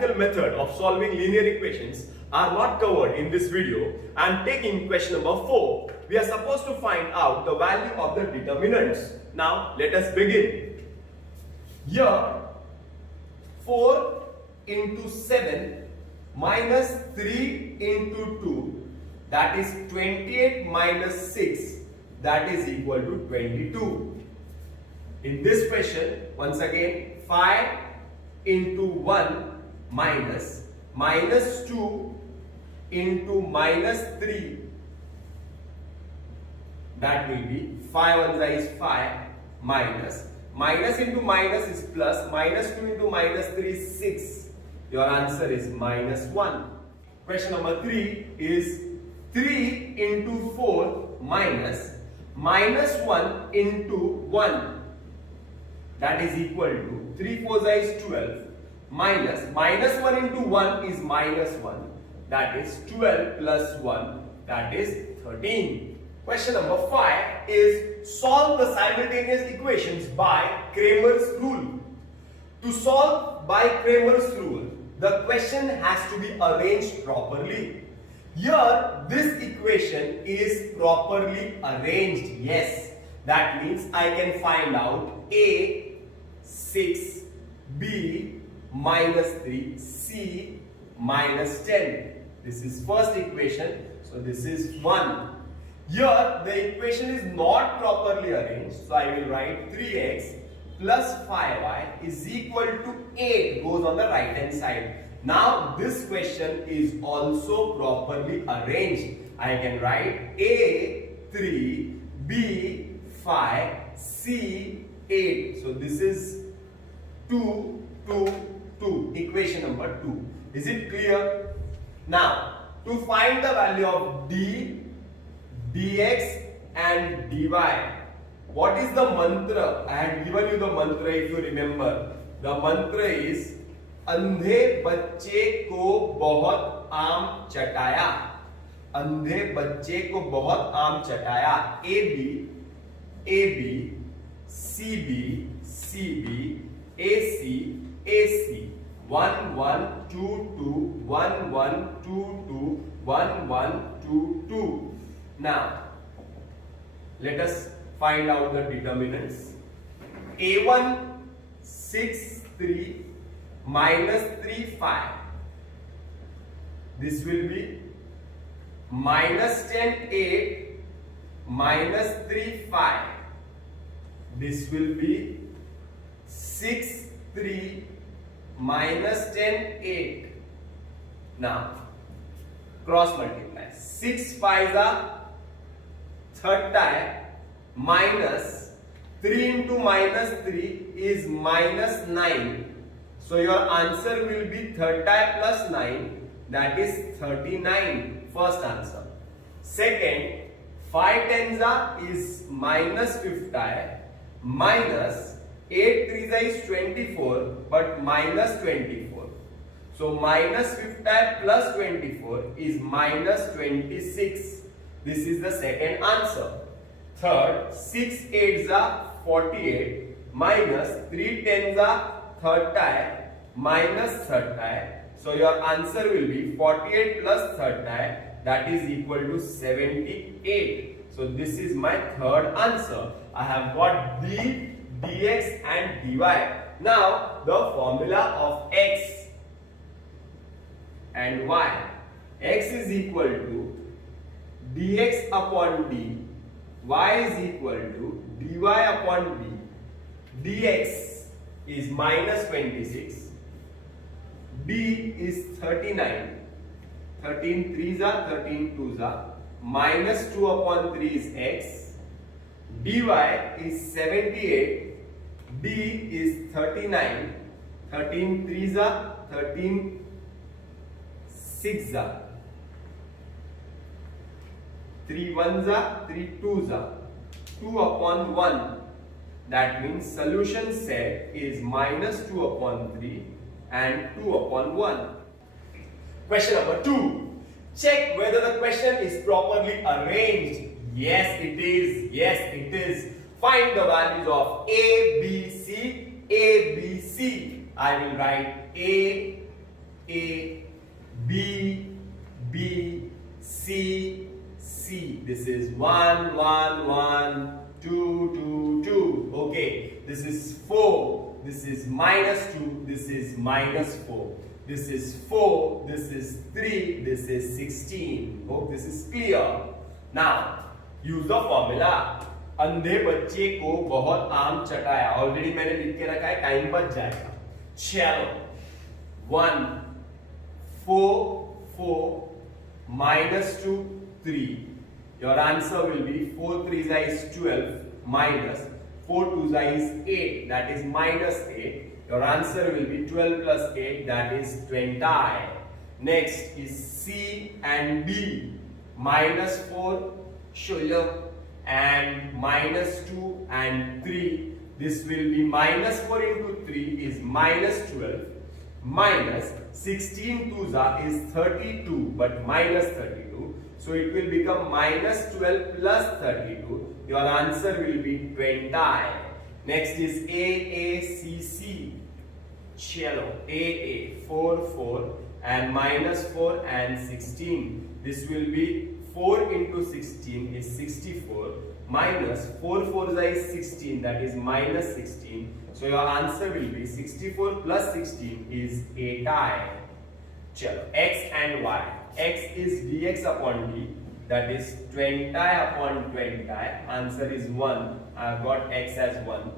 practical method of solving linear equations are not covered in this video, and taking question number 4, we are supposed to find out the value of the determinants. Now let us begin. Here 4 into 7 minus 3 into 2, that is 28 minus 6, that is equal to 22. In this question, once again, 5 into 1 minus 2 into minus 3, that will be 5 1 is 5 minus into minus is plus, minus 2 into minus 3 is 6. Your answer is minus 1. Question number 3 is 3 into 4 minus 1 into 1, that is equal to 3 4 is 12 minus 1 into 1 is minus 1, that is 12 plus 1, that is 13. Question number 5 is solve the simultaneous equations by Cramer's rule. To solve by Cramer's rule, the question has to be arranged properly. Here, this equation is properly arranged. Yes, that means I can find out A 6, B minus 3, C minus 10. This is first equation, so this is 1. Here the equation is not properly arranged, so I will write 3x plus 5y is equal to 8, goes on the right hand side. Now this question is also properly arranged. I can write A 3, B 5, C 8. So this is 2, 2, 2, equation number 2. Is it clear? Now to find the value of d, dx and dy, what is the mantra? I had given you the mantra, if you remember. The mantra is अंधे बच्चे को बहुत आम चटाया. अंधे बच्चे को बहुत आम चटाया. A B C B A C 1 1 2 2 1 1 2 2 1 1 2 2. Now let us find out the determinants. A1 6 3 minus 3 5. This will be minus 10 8 minus 3 5. This will be 6 3 minus 10 8. Now cross multiply. 6 5 are 30 minus 3 into minus 3 is minus 9. So your answer will be 30 plus 9, that is 39. First answer. Second, 5 tens is minus 50 minus 8 threes is 24, but minus 24. So minus 50 plus 24 is minus 26. This is the second answer. Third, 6 eights are 48 minus 3 tens are 30 minus 30. So your answer will be 48 plus 30, that is equal to 78. So this is my third answer. I have got d, dx and dy. Now the formula of x and y. X is equal to dx upon d, y is equal to dy upon d. Dx is minus 26, d is 39, 13 threes are 13 twos are, minus 2 upon 3 is x, dy is 78, d is 39, 13 threes are 13 6 are, 3 ones are 3 twos are, 2 upon 1. That means solution set is minus 2 upon 3 and 2 upon 1. Question number 2. Check whether the question is properly arranged. Yes, it is. Yes, it is. Find the values of A, B, C, A, B, C. I will write A, A, B, B, C, C. This is 1, 1, 1, 2, 2, 2. Okay, this is 4. This is minus 2. This is minus 4. This is 4. This is 3. This is 16. Hope this is clear. Now, use the formula. अंधे बच्चे को बहुत आम चटाया. Already मैंने लिख के रखा है, टाइम बच जाएगा. चलो 1 4 4 minus 2 3. Your answer will be 4 3 is 12 minus 4 2 is 8, that is minus 8. Your answer will be 12 plus 8, that is 20. Next is C and D. Minus 4 shoulder and minus 2 and 3. This will be minus 4 into 3 is minus 12 minus 16 2s is 32 but minus 32. So it will become minus 12 plus 32. Your answer will be 20. Next is AACC. Chalo. AA 4 4 and minus 4 and 16. This will be 4 into 16 is 64 minus 4 4 is 16, that is minus 16. So your answer will be 64 plus 16 is 8. Chalo. X and Y. X is dx upon d, that is 20 upon 20. Answer is 1. I have got x as 1.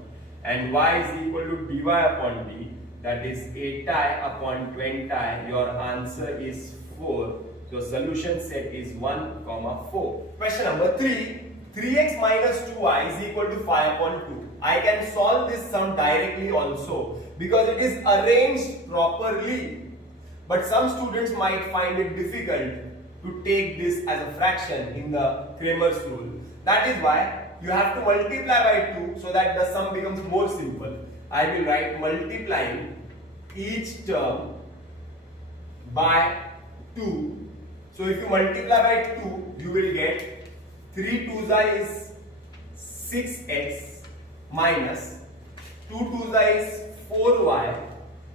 And y is equal to dy upon d, that is 8 upon 20. Your answer is 4. So solution set is 1, 4. Question number 3. 3x minus 2y is equal to 5 upon 2. I can solve this sum directly also because it is arranged properly. But some students might find it difficult to take this as a fraction in the Cramer's rule. That is why you have to multiply by 2 so that the sum becomes more simple. I will write multiplying each term by 2. So if you multiply by 2, you will get 3 2s is 6x minus 2 2s is 4y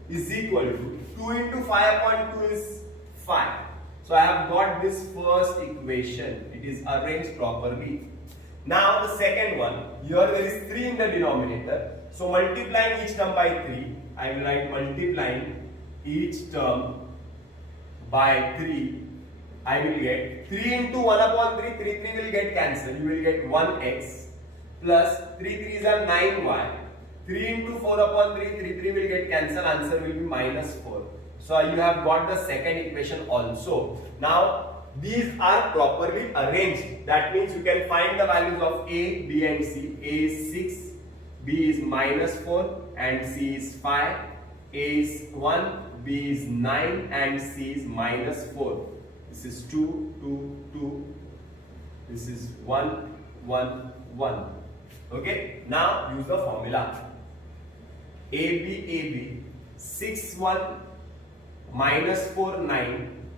is equal to 2 into 5 upon 2 is 5. So I have got this first equation. It is arranged properly. Now the second one. Here there is 3 in the denominator. So multiplying each term by 3. I will write multiplying each term by 3. I will get 3 into 1 upon 3. 3 3 will get cancelled. You will get 1x plus 3 3s are 9y. 3 into 4 upon 3. 3 3 will get cancelled. Answer will be minus 4. So you have got the second equation also. Now these are properly arranged. That means you can find the values of A, B and C. A is 6, B is minus 4 and C is 5. A is 1, B is 9 and C is minus 4. This is 2, 2, 2. This is 1, 1, 1. Okay. Now use the formula. AB, 6, 1, minus 4, 9.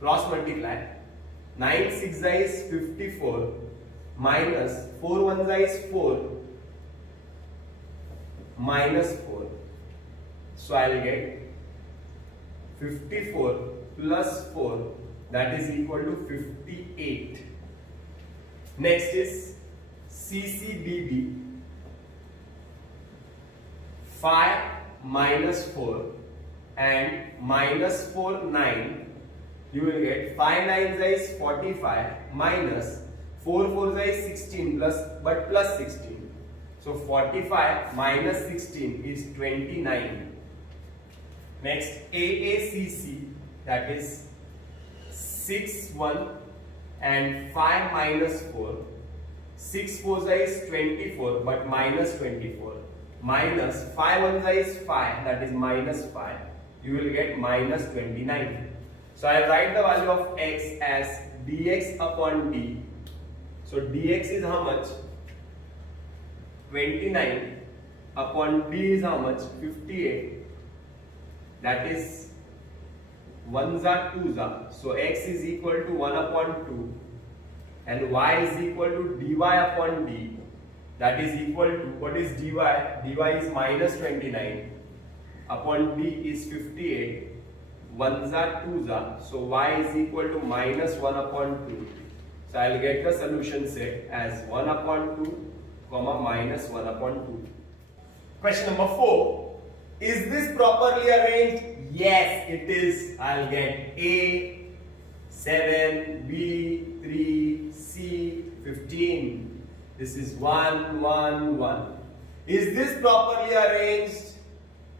Cross multiply. 9, 6 is 54. Minus 4, 1 is 4. Minus 4. So I will get 54 plus 4, that is equal to 58. Next is CCDD. 5 minus 4 and minus 4 9. You will get 5 9 is 45 minus 4 4 is 16 plus 16. So 45 minus 16 is 29. Next AACC, that is 6 1 and 5 minus 4. 6 4 is 24 but minus 24. Minus 5 1 is 5, that is minus 5. You will get minus 29. So I write the value of x as dx upon d. So dx is how much? 29 upon d is how much? 58. That is 1s are 2s are. So x is equal to 1 upon 2 and y is equal to dy upon d. That is equal to, what is dy? Dy is minus 29 upon d is 58. 1s are 2s are. So y is equal to minus 1 upon 2. So I'll get the solution set as 1 upon 2 comma minus 1 upon 2. Question number 4. Is this properly arranged? Yes, it is. I'll get A 7, B 3, C 15. This is 1, 1, 1. Is this properly arranged?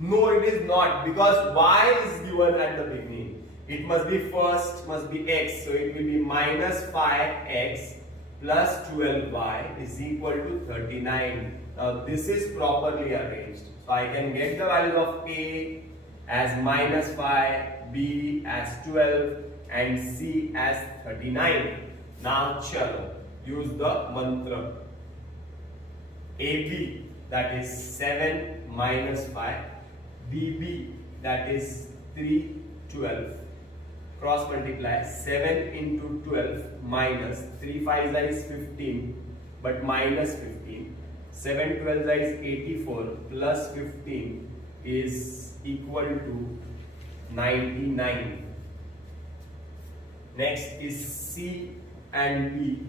No, it is not, because y is given at the beginning. It must be first, must be x. So it will be minus 5x plus 12y is equal to 39. Now this is properly arranged. So I can get the value of A as minus 5, B as 12 and C as 39. Now chalo, use the mantra. AB, that is 7 minus 5. BB, that is 3, 12. Cross multiply 7 into 12 minus 3 5 is 15 but minus 15. 7 12 is 84 plus 15 is equal to 99. Next is C and B,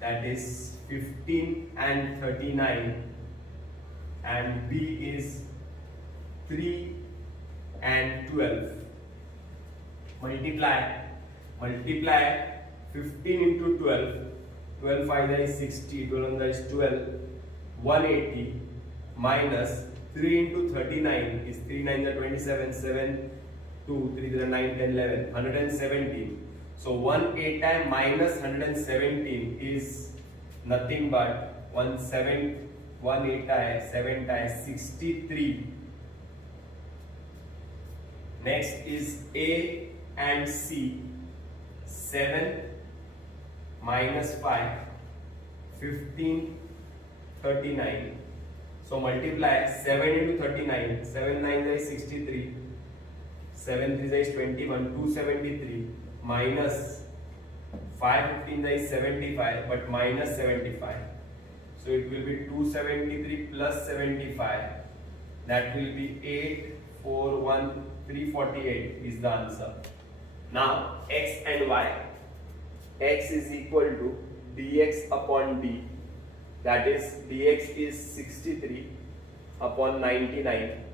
that is 15 and 39, and B is 3 and 12. Multiply 15 into 12. 12 5 is 60, 12 is 12, 180 minus 3 into 39 is 3 9 is 27, 7 2 3 is 9 10 11, 117. So 1 8 time minus 117 is nothing but 1 8 time 7 times 63. Next is A and C. 7 minus 5, 15, 39. So multiply 7 into 39. 7 9 is 63. 7 3 is 21. 273 minus 5 15 is 75, but minus 75. So it will be 273 plus 75. That will be 8 4 1 348 is the answer. Now x and y. X is equal to dx upon d. That is dx is 63 upon 99.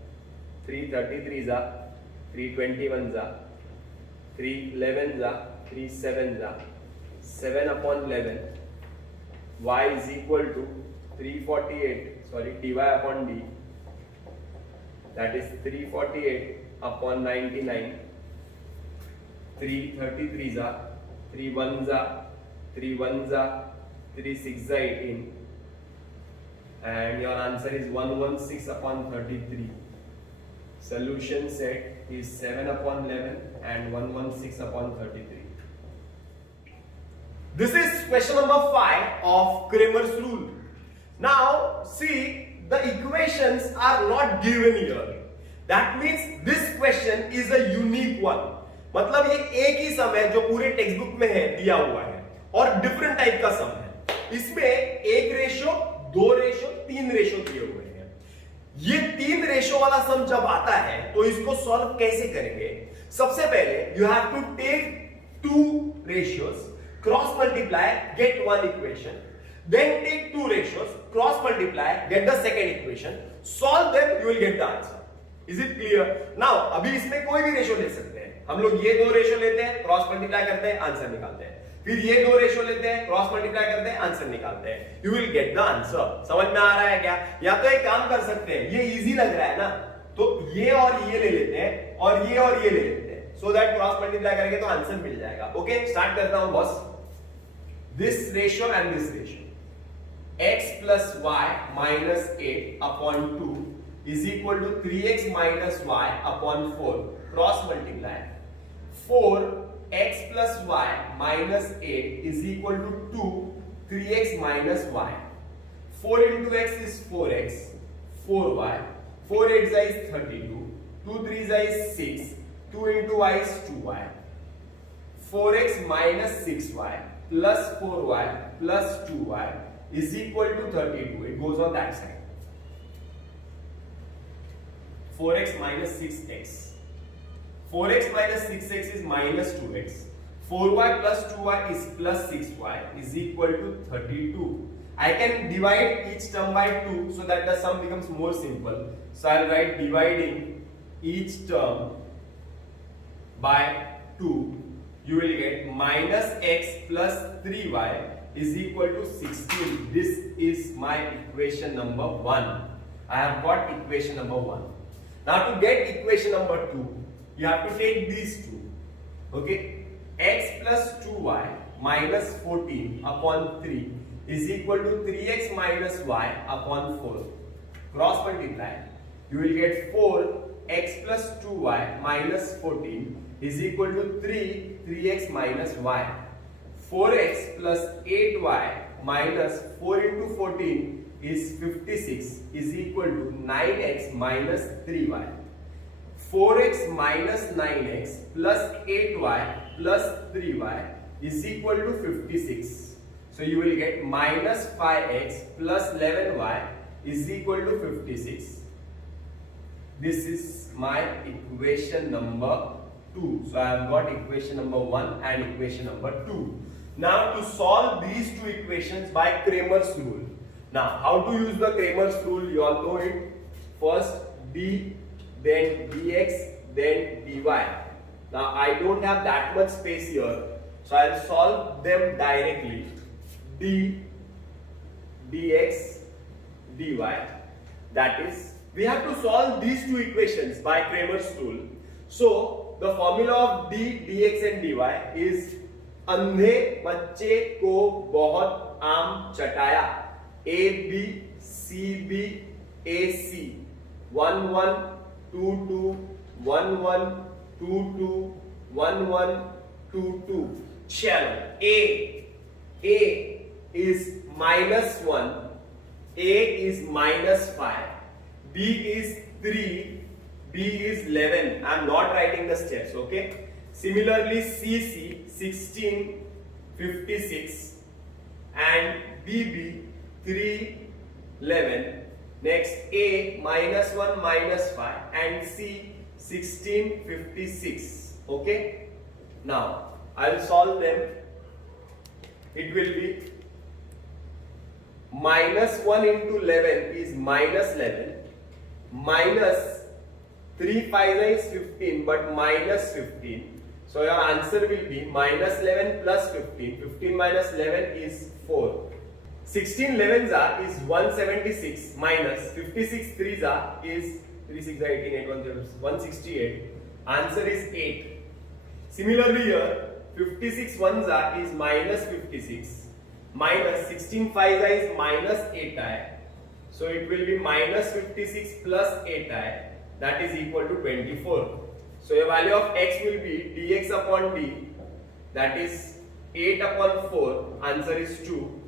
333s are 321s are 311s are 37s are 7 upon 11. Y is equal to 348. Sorry, dy upon d. That is 348 upon 99. 333s are 3 1s are 3 1s are 3 6s are 18. And your answer is 116 upon 33. Solution set is 7 upon 11 and 116 upon 33. This is question number 5 of Cramer's rule. Now see, the equations are not given here. That means this question is a unique one. मतलब ये एक ही सम है जो पूरे text book में है, दिया हुआ है, और डिफरेंट टाइप का सम है. इसमें 1 रेशो 2 रेशो 3 रेशो दिए हुए हैं. ये 3 रेशो वाला सम जब आता है तो इसको सॉल्व कैसे करेंगे? सबसे पहले you have to take 2 ratios, cross multiply, get one equation. Then take 2 ratios, cross multiply, get the second equation, solve them, you will get the answer. Is it clear? Now, अभी इसमें कोई भी ratio ले सकते हैं. हम लोग ये 2 रेशियो लेते हैं, क्रॉस मल्टीप्लाई करते हैं, आंसर निकालते हैं. फिर ये 2 रेशियो लेते हैं, क्रॉस मल्टीप्लाई करते हैं, आंसर निकालते हैं. You will get the answer. समझ में आ रहा है क्या? या तो एक काम कर सकते हैं, ये इजी लग रहा है ना, तो ये और ये ले लेते हैं और ये ले लेते हैं, so that क्रॉस मल्टीप्लाई करेंगे तो आंसर मिल जाएगा. ओके, स्टार्ट करता हूं boss. This ratio and this ratio. X plus y minus 8 upon 2 is equal to 3x minus y upon 4. Cross multiply. 4x plus y minus 8 is equal to 2 3x minus y. 4 into x is 4x, 4y. 4 8 is 32. 2 3 is 6. 2 into y is 2y. 4x minus 6y plus 4y plus 2y is equal to 32. It goes on that side. 4x minus 6x. 4x minus 6x is minus 2x. 4y plus 2y is plus 6y is equal to 32. I can divide each term by 2 so that the sum becomes more simple. So I'll write dividing each term by 2. You will get minus x plus 3y is equal to 16. This is my equation number 1. I have got equation number 1. Now to get equation number 2, you have to take these two. Okay? X plus 2y minus 14 upon 3 is equal to 3x minus y upon 4. Cross multiply. You will get 4x plus 2y minus 14 is equal to 3x minus y. 4x plus 8y minus 4 into 14 is 56 is equal to 9x minus 3y. 4x minus 9x plus 8y plus 3y is equal to 56. So you will get minus 5x plus 11y is equal to 56. This is my equation number 2. So I have got equation number 1 and equation number 2. Now to solve these two equations by Cramer's rule. Now how to use the Cramer's rule, you all know it. First d, then dx, then dy. Now I don't have that much space here, so I'll solve them directly. D, dx, dy. That is, we have to solve these two equations by Cramer's rule. So the formula of d, dx and dy is अंधे बच्चे को बहुत आम चटाया. A B C B A C 1 1 2 2 1 1 2 2 1 1 2 2. चलो A is minus 1, A is minus 5, B is 3, B is 11. I am not writing the steps, okay? Similarly, CC 16, 56 and BB 3, 11. Next A minus 1, minus 5 and C 16, 56. Okay? Now I will solve them. It will be minus 1 into 11 is minus 11, minus 3 5 is 15 but minus 15. So your answer will be minus 11 plus 15. 15 minus 11 is 4. 16 11s are is 176 minus 56 3s are is 3 6 are 18 8 1 0 168. Answer is 8. Similarly here 56 1s are is minus 56 minus 16 5s are is minus 8i. So it will be minus 56 plus 8i, that is equal to 24. So your value of x will be dx upon d, that is 8 upon 4, answer is 2,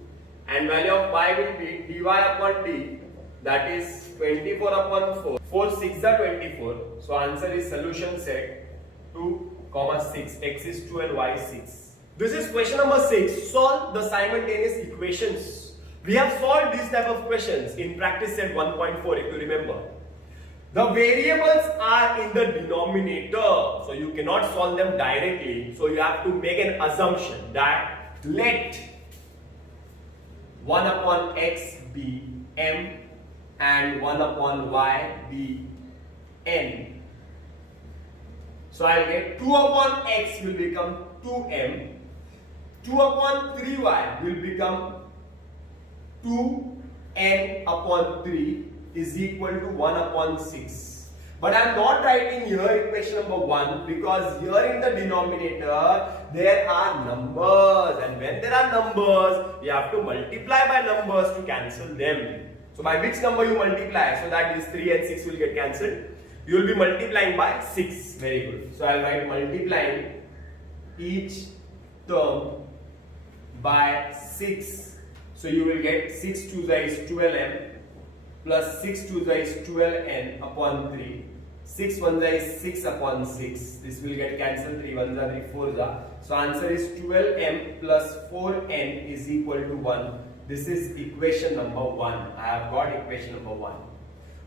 and value of y will be dy upon d, that is 24 upon 4. 4 6 are 24, so answer is solution set 2, 6, x is 2 and y is 6. This is question number 6. Solve the simultaneous equations. We have solved these type of questions in practice set 1.4 if you remember. The variables are in the denominator, so you cannot solve them directly. So you have to make an assumption that let 1 upon x be m and 1 upon y be n. So I'll get 2 upon x will become 2m, 2 upon 3y will become 2n upon 3 is equal to 1 upon 6. But I am not writing here equation number 1 because here in the denominator there are numbers, and when there are numbers you have to multiply by numbers to cancel them. So by which number you multiply so that this 3 and 6 will get cancelled? You will be multiplying by 6. Very good. So I will write multiplying each term by 6. So you will get 6 2 is 12m plus 6 2 is 12n upon 3. 6 1 is 6 upon 6. This will get cancelled. 3 1 are 3 4 are. So answer is 12m plus 4n is equal to 1. This is equation number 1. I have got equation number 1.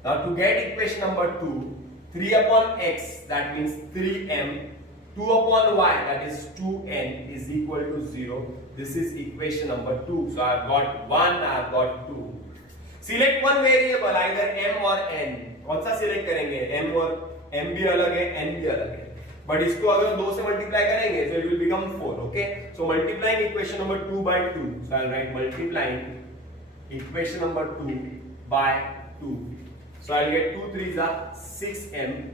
Now to get equation number 2, 3 upon x, that means 3m, 2 upon y, that is 2n, is equal to 0. This is equation number 2. So I have got 1, I have got 2. Select one variable, either m or n. कौन सा select करेंगे? m और m भी अलग है, n भी अलग है. बट इसको अगर 2 से मल्टीप्लाई करेंगे so it will become 4. Okay, so multiplying equation number 2 by 2, so I'll write multiplying equation number 2 by 2. So I'll get 2 3s are 6m,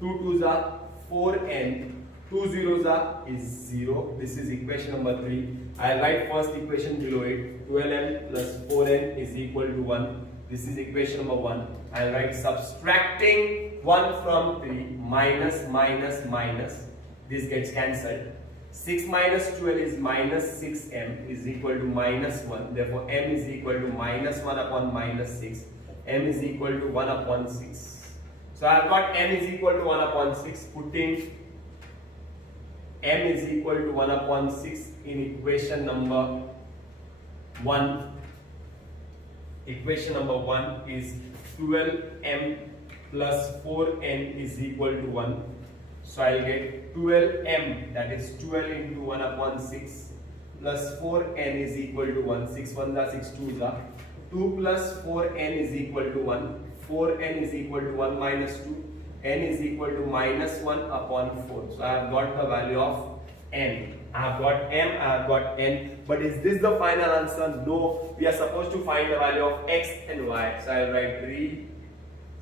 2 2s are 4n, 2 zeros are is 0. This is equation number 3. I'll write first equation below it. 12m plus 4n is equal to 1. This is equation number 1. I'll write subtracting 1 from 3, minus minus minus. This gets cancelled. 6 minus 12 is minus 6m is equal to minus 1. Therefore m is equal to minus 1 upon minus 6. M is equal to 1 upon 6. So I have got m is equal to 1 upon 6. Putting m is equal to 1 upon 6 in equation number 1. Equation number 1 is 12m plus 4n is equal to 1. So I'll get 12m, that is 12 into 1 upon 6 plus 4n is equal to 1. 6 1 are 6 2s are. 2 plus 4n is equal to 1. 4n is equal to 1 minus 2. N is equal to minus 1 upon 4. So I have got the value of n. I have got m, I have got n. But is this the final answer? No. We are supposed to find the value of x and y. So I will write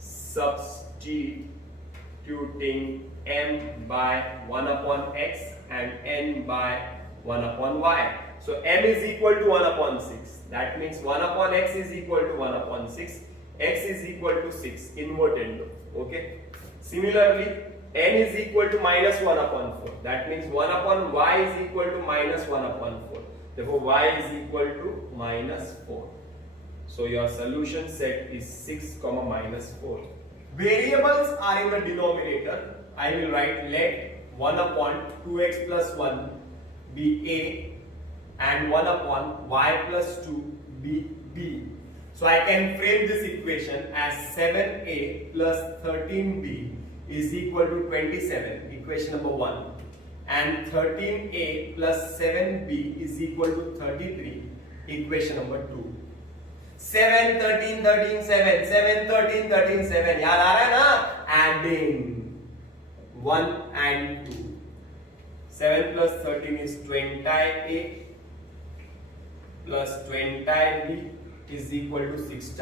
resubstituting m by 1 upon x and n by 1 upon y. So m is equal to 1 upon 6. That means 1 upon x is equal to 1 upon 6. X is equal to 6. Inverted. Okay. Similarly, n is equal to minus 1 upon 4. That means 1 upon y is equal to minus 1 upon 4. Therefore, y is equal to minus 4. So your solution set is 6, minus 4. Variables are in the denominator. I will write let 1 upon 2x plus 1 be a and 1 upon y plus 2 be b. So I can frame this equation as 7a plus 13b is equal to 27, equation number 1, and 13a plus 7b is equal to 33, equation number 2. 7 13 13 7, 7 13 13 7, याद आ रहा है ना? Adding 1 and 2. 7 plus 13 is 20a plus 20b is equal to 6.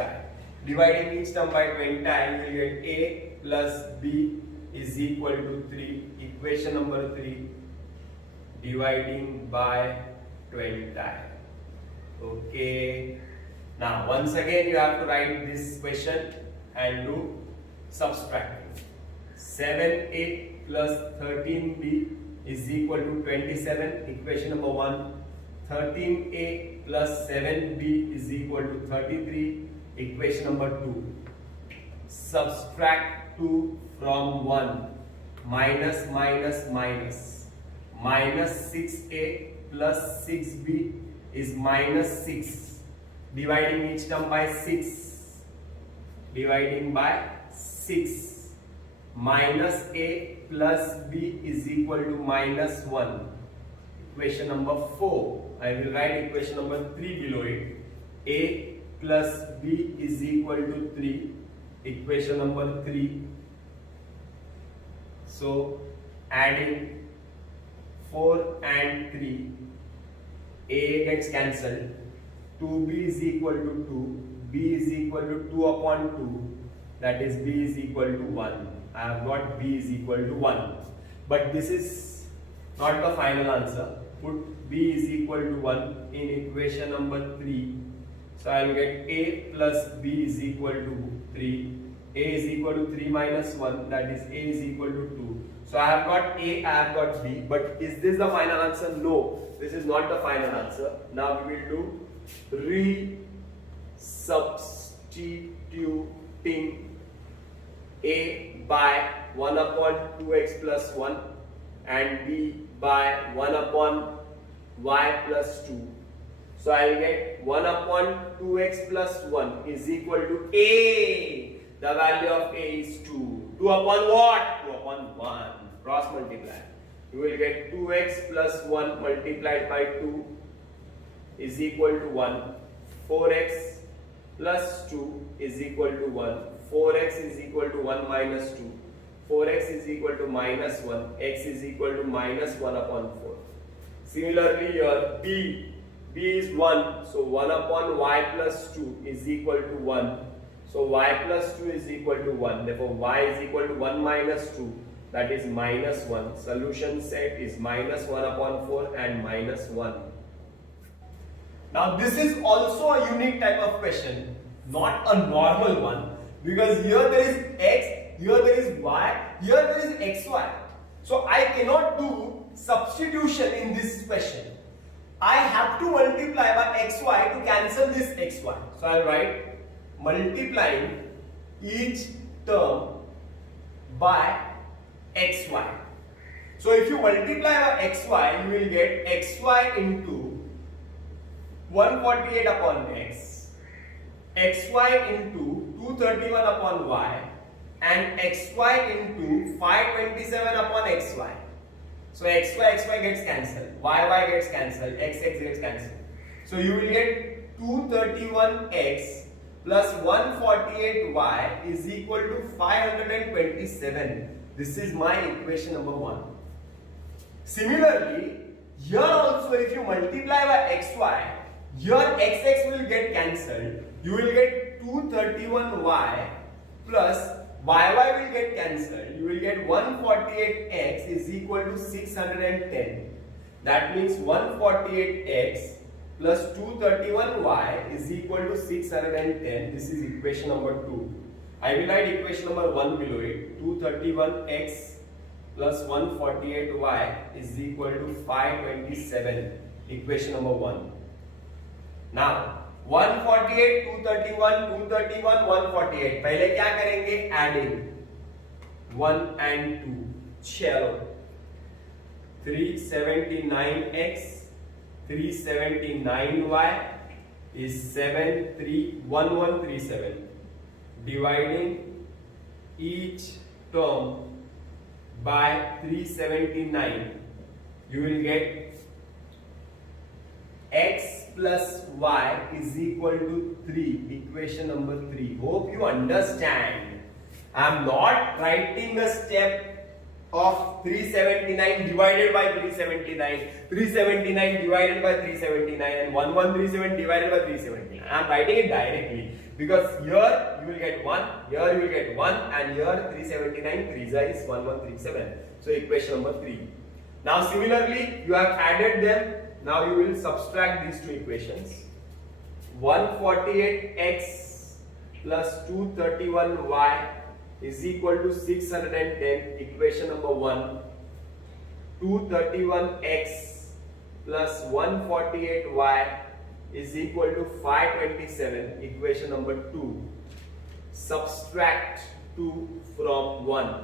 Dividing each term by 20, you will get a plus b is equal to 3. Equation number 3. Dividing by 20. Okay. Now once again you have to write this question and do subtracting. 7a plus 13b is equal to 27. Equation number 1. 13a plus 7b is equal to 33. Equation number 2. Subtract 2 from 1. Minus minus minus. Minus 6a plus 6b is minus 6. Dividing each term by 6. Dividing by 6. Minus a plus b is equal to minus 1. Equation number 4. I will write equation number 3 below it. A plus b is equal to 3. Equation number 3. So adding 4 and 3, a gets cancelled. 2b is equal to 2. B is equal to 2 upon 2. That is b is equal to 1. I have got b is equal to 1. But this is not the final answer. Put b is equal to 1 in equation number 3. So I will get a plus b is equal to 3. A is equal to 3 minus 1, that is a is equal to 2. So I have got a, I have got b. But is this the final answer? No, this is not the final answer. Now we will do resubstituting a by 1 upon 2x plus 1 and b by 1 upon y plus 2. So I will get 1 upon 2x plus 1 is equal to a. The value of a is 2. 2 upon what? 2 upon 1. Cross multiply. You will get 2x plus 1 multiplied by 2 is equal to 1. 4x plus 2 is equal to 1. 4x is equal to 1 minus 2. 4x is equal to minus 1. X is equal to minus 1 upon 4. Similarly here b is 1, so 1 upon y plus 2 is equal to 1. So y plus 2 is equal to 1. Therefore y is equal to 1 minus 2, that is minus 1. Solution set is minus 1 upon 4 and minus 1. Now this is also a unique type of question, not a normal one, because here there is x, here there is y, here there is xy. So I cannot do substitution in this question. I have to multiply by xy to cancel this xy. So I will write multiplying each term by xy. So if you multiply by xy, you will get xy into 148 upon x, xy into 231 upon y, and xy into 527 upon xy. So xy gets cancelled, y gets cancelled, x gets cancelled. So you will get 231x plus 148y is equal to 527. This is my equation number 1. Similarly, here also if you multiply by xy, here x will get cancelled. You will get 231y plus y will get cancelled. You will get 148x is equal to 610. That means 148x plus 231y is equal to 610. This is equation number 2. I will write equation number 1 below it. 231x plus 148y is equal to 527. Equation number 1. Now 148, 231, 231, 148. पहले क्या करेंगे? Adding 1 and 2. चलो 379x, 379y is 731137. Dividing each term by 379, you will get x plus y is equal to 3. Equation number 3. Hope you understand. I am not writing a step of 379 divided by 379, 379 divided by 379, and 1137 divided by 379. I am writing it directly because here you will get 1, here you will get 1, and here 379 3 is 1137. So equation number 3. Now similarly, you have added them. Now you will subtract these two equations. 148x plus 231y is equal to 610. Equation number 1. 231x plus 148y is equal to 527. Equation number 2. Subtract 2 from 1.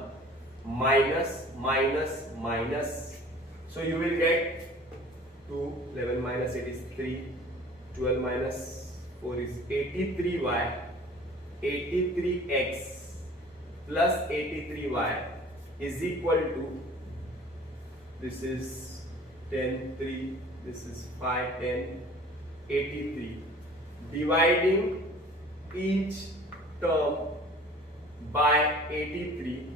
Minus, minus, minus. So you will get 2, 11 minus 8 is 3, 12 minus 4 is 83y, 83x plus 83y is equal to, this is 10, 3, this is 5, 10, 83. Dividing each term by 83,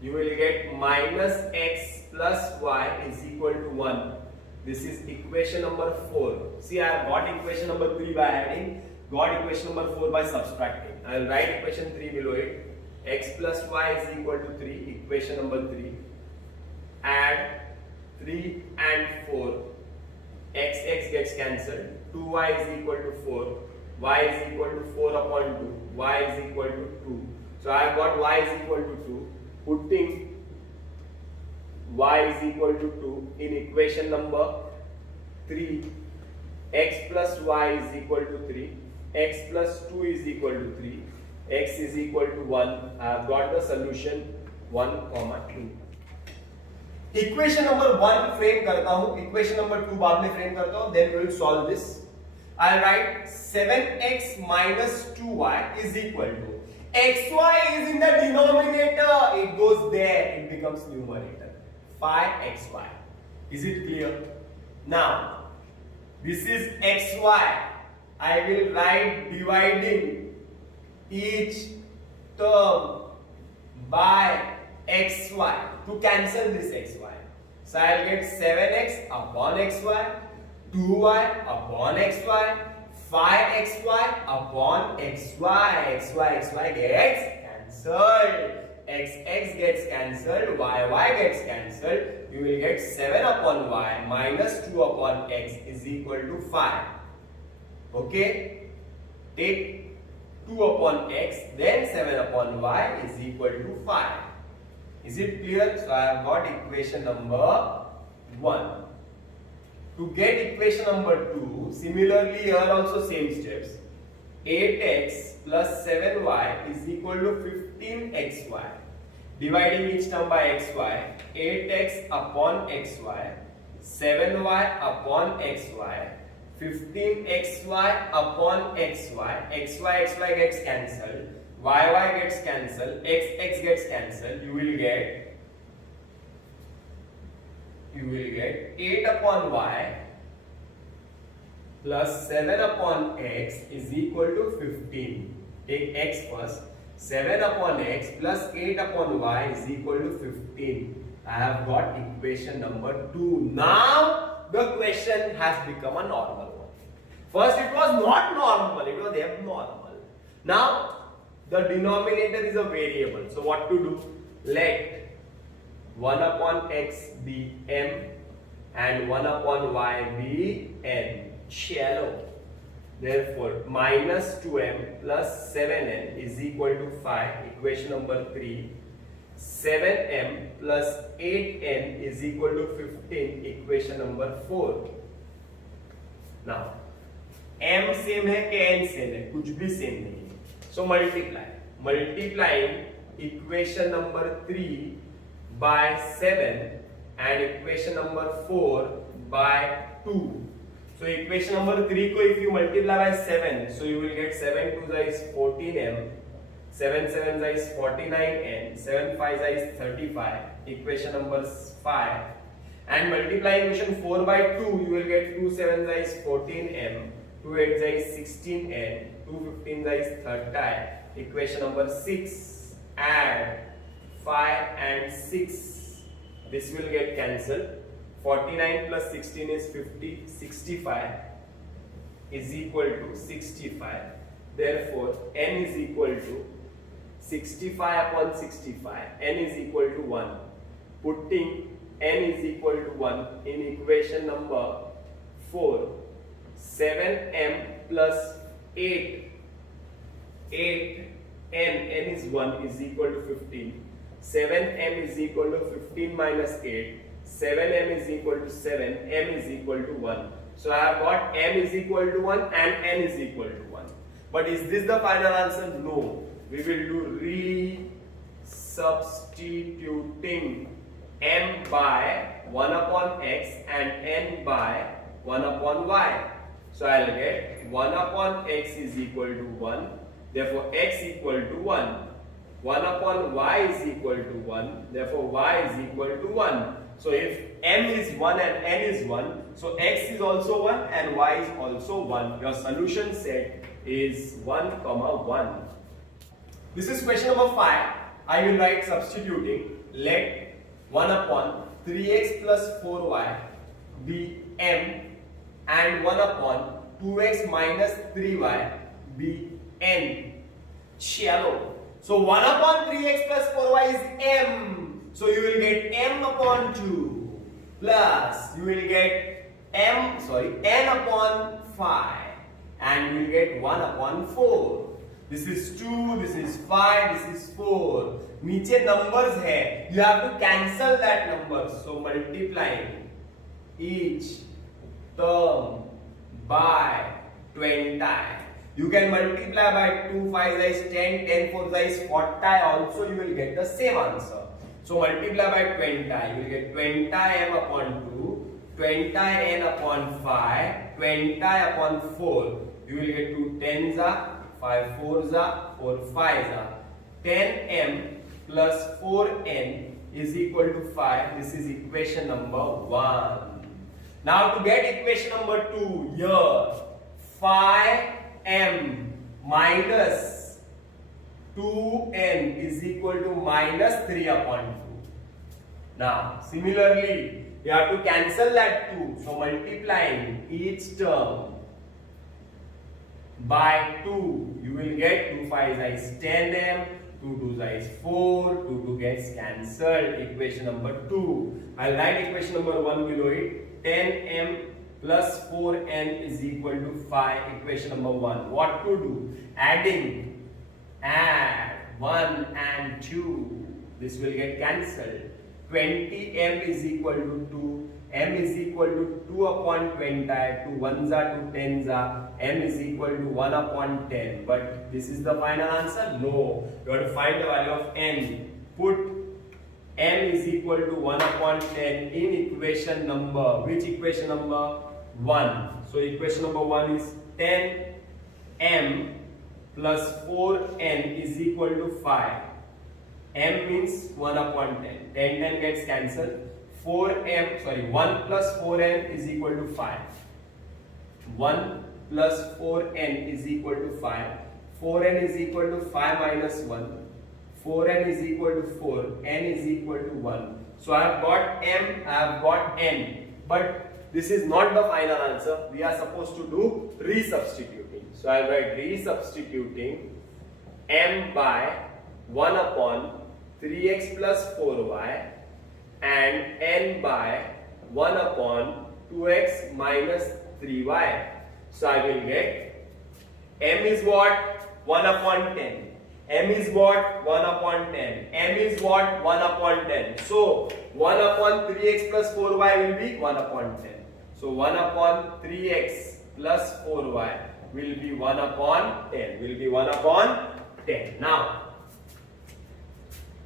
you will get minus x plus y is equal to 1. This is equation number 4. See, I have got equation number 3 by adding, got equation number 4 by subtracting. I will write equation 3 below it. X plus y is equal to 3. Equation number 3. Add 3 and 4. X gets cancelled. 2y is equal to 4. Y is equal to 4 upon 2. Y is equal to 2. So I have got y is equal to 2. Putting y is equal to 2 in equation number 3, x plus y is equal to 3, x plus 2 is equal to 3, x is equal to 1. I have got the solution 1, 2. Equation number 1 frame करता हूँ, equation number 2 बाद में frame करता हूँ, then we will solve this. I write 7x minus 2y is equal to xy is in the denominator. It goes there. It becomes numerator. 5xy. Is it clear? Now, this is xy. I will write dividing each term by xy to cancel this xy. So I'll get 7x upon xy, 2y upon xy, 5xy upon xy. xy gets cancelled. X gets cancelled, y gets cancelled. You will get 7 upon y minus 2 upon x is equal to 5. Okay? Take 2 upon x, then 7 upon y is equal to 5. Is it clear? So I have got equation number 1. To get equation number 2, similarly here also same steps. 8x plus 7y is equal to 15xy. Dividing each term by xy, 8x upon xy, 7y upon xy, 15xy upon xy, xy gets cancelled, y gets cancelled, x gets cancelled. You will get 8 upon y plus 7 upon x is equal to 15. Take x first. 7 upon x plus 8 upon y is equal to 15. I have got equation number 2. Now the question has become a normal one. First it was not normal, it was abnormal. Now the denominator is a variable. So what to do? Let 1 upon x be m and 1 upon y be n. Shallow. Therefore, minus 2m plus 7n is equal to 5. Equation number 3. 7m plus 8n is equal to 15. Equation number 4. Now, m same है कि n same है? कुछ भी same नहीं है. So multiply. Multiplying equation number 3 by 7 and equation number 4 by 2. So equation number 3 को if you multiply by 7, so you will get 7 2 is 14m, 7 7 is 49n, 7 5 is 35. Equation number 5. And multiply equation 4 by 2, you will get 2 7 is 14m, 2 8 is 16n, 2 15 is 30. Equation number 6. Add 5 and 6. This will get cancelled. 49 plus 16 is 50, 65 is equal to 65. Therefore, n is equal to 65 upon 65. n is equal to 1. Putting n is equal to 1 in equation number 4. 7m plus 8. 8 n is 1 is equal to 15. 7m is equal to 15 minus 8. 7m is equal to 7, m is equal to 1. So I have got m is equal to 1 and n is equal to 1. But is this the final answer? No. We will do resubstituting m by 1 upon x and n by 1 upon y. So I will get 1 upon x is equal to 1. Therefore x equal to 1. 1 upon y is equal to 1. Therefore y is equal to 1. So if m is 1 and n is 1, so x is also 1 and y is also 1. Your solution set is 1, 1. This is question number 5. I will write substituting. Let 1 upon 3x plus 4y be m and 1 upon 2x minus 3y be n. Shallow. So 1 upon 3x plus 4y is m. So you will get m upon 2 plus you will get n upon 5 and you will get 1 upon 4. This is 2, this is 5, this is 4. नीचे numbers है. You have to cancel that number. So multiplying each term by 20. You can multiply by 2 5 is 10, 10 4 is 40. Also you will get the same answer. So multiply by 20, you will get 20m upon 2, 20n upon 5, 20 upon 4. You will get 2 10s, 5 4s, 4 5s. 10m plus 4n is equal to 5. This is equation number 1. Now to get equation number 2, here 5m minus 2n is equal to minus 3 upon 2. Now similarly, you have to cancel that 2. So multiplying each term by 2, you will get 2 5 is 10m, 2 2 is 4, 2 2 gets cancelled. Equation number 2. I'll write equation number 1 below it. 10m plus 4n is equal to 5. Equation number 1. What to do? Adding. Add 1 and 2. This will get cancelled. 20m is equal to 2. M is equal to 2 upon 20. 2 1s are 2 10s are. M is equal to 1 upon 10. But this is the final answer? No. You have to find the value of m. Put m is equal to 1 upon 10 in equation number. Which equation number? 1. So equation number 1 is 10m plus 4n is equal to 5. M means 1 upon 10. 10 gets cancelled. 1 plus 4n is equal to 5. 1 plus 4n is equal to 5. 4n is equal to 5 minus 1. 4n is equal to 4. N is equal to 1. So I have got m, I have got n. But this is not the final answer. We are supposed to do resubstituting. So I will write resubstituting m by 1 upon 3x plus 4y and n by 1 upon 2x minus 3y. So I will get m is what? 1 upon 10. M is what? 1 upon 10. M is what? 1 upon 10. So 1 upon 3x plus 4y will be 1 upon 10. So 1 upon 3x plus 4y will be 1 upon 10. Will be 1 upon 10. Now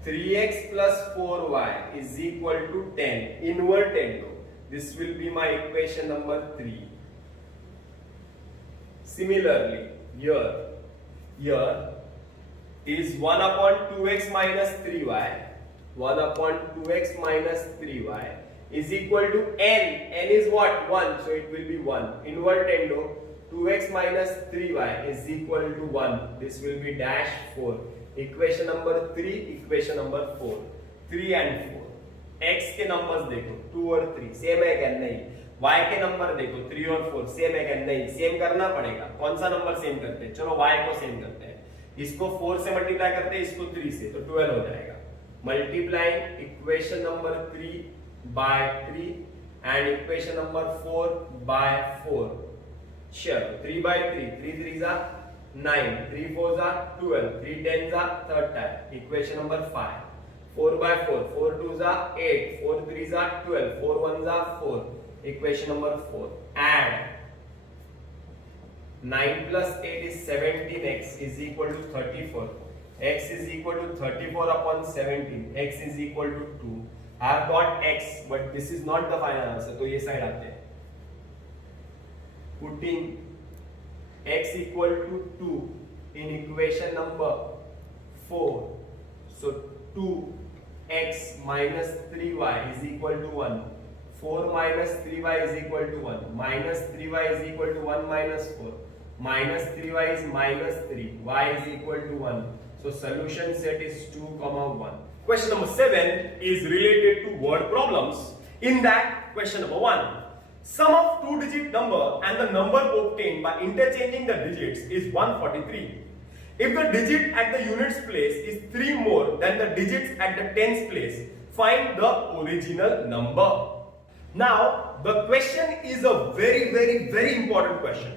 3x plus 4y is equal to 10. Inverted. This will be my equation number 3. Similarly, here is 1 upon 2x minus 3y. 1 upon 2x minus 3y is equal to n. N is what? 1. So it will be 1. Invertendo. 2x minus 3y is equal to 1. This will be dash 4. Equation number 3, equation number 4. 3 and 4. X के numbers देखो 2 और 3 same है क्या? नहीं. Y के number देखो 3 और 4 same है क्या? नहीं. सेम करना पड़ेगा. कौन सा नंबर सेम करते हैं? चलो Y को सेम करते हैं. इसको 4 से मल्टीप्लाई करते हैं, इसको 3 से, तो 12 हो जाएगा. Multiplying equation number 3 by 3 and equation number 4 by 4. Sure. 3 by 3. 3 3s are 9. 3 4s are 12. 3 10s are 30. Equation number 5. 4 by 4. 4 2s are 8. 4 3s are 12. 4 1s are 4. Equation number 4. Add. 9 plus 8 is 17x is equal to 34. X is equal to 34 upon 17. X is equal to 2. I have got x, but this is not the final answer. तो ये side आते हैं. Putting x equal to 2 in equation number 4. So 2x minus 3y is equal to 1. 4 minus 3y is equal to 1. Minus 3y is equal to 1 minus 4. Minus 3y is minus 3. Y is equal to 1. So solution set is 2, 1. Question number 7 is related to word problems. In that, question number 1. Sum of two-digit number and the number obtained by interchanging the digits is 143. If the digit at the units place is 3 more than the digits at the tens place, find the original number. Now, the question is a very important question.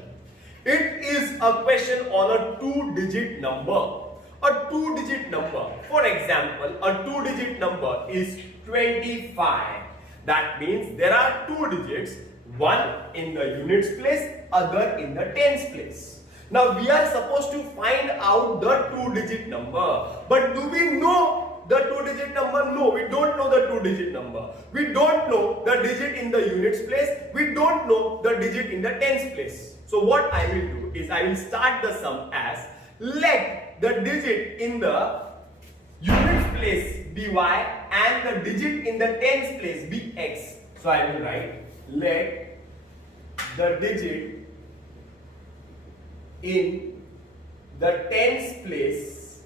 It is a question on a two-digit number. A two-digit number. For example, a two-digit number is 25. That means there are two digits, one in the units place, other in the tens place. Now we are supposed to find out the two-digit number. But do we know the two-digit number? No, we don't know the two-digit number. We don't know the digit in the units place. We don't know the digit in the tens place. So what I will do is I will start the sum as let the digit in the units place be y and the digit in the tens place be x. So I will write, let the digit in the tens place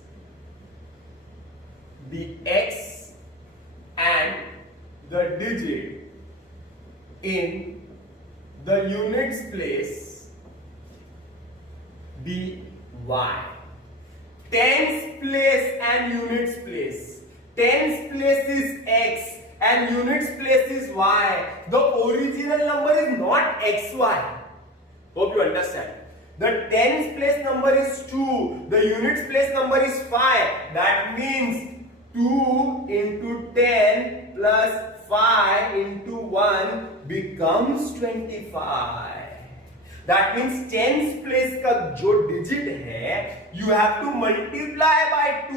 be x and the digit in the units place be y. Tens place and units place. Tens place is x and units place is y. The original number is not xy. Hope you understand. The tens place number is 2. The units place number is 5. That means 2 into 10 plus 5 into 1 becomes 25. That means tens place का जो digit है you have to multiply by 2.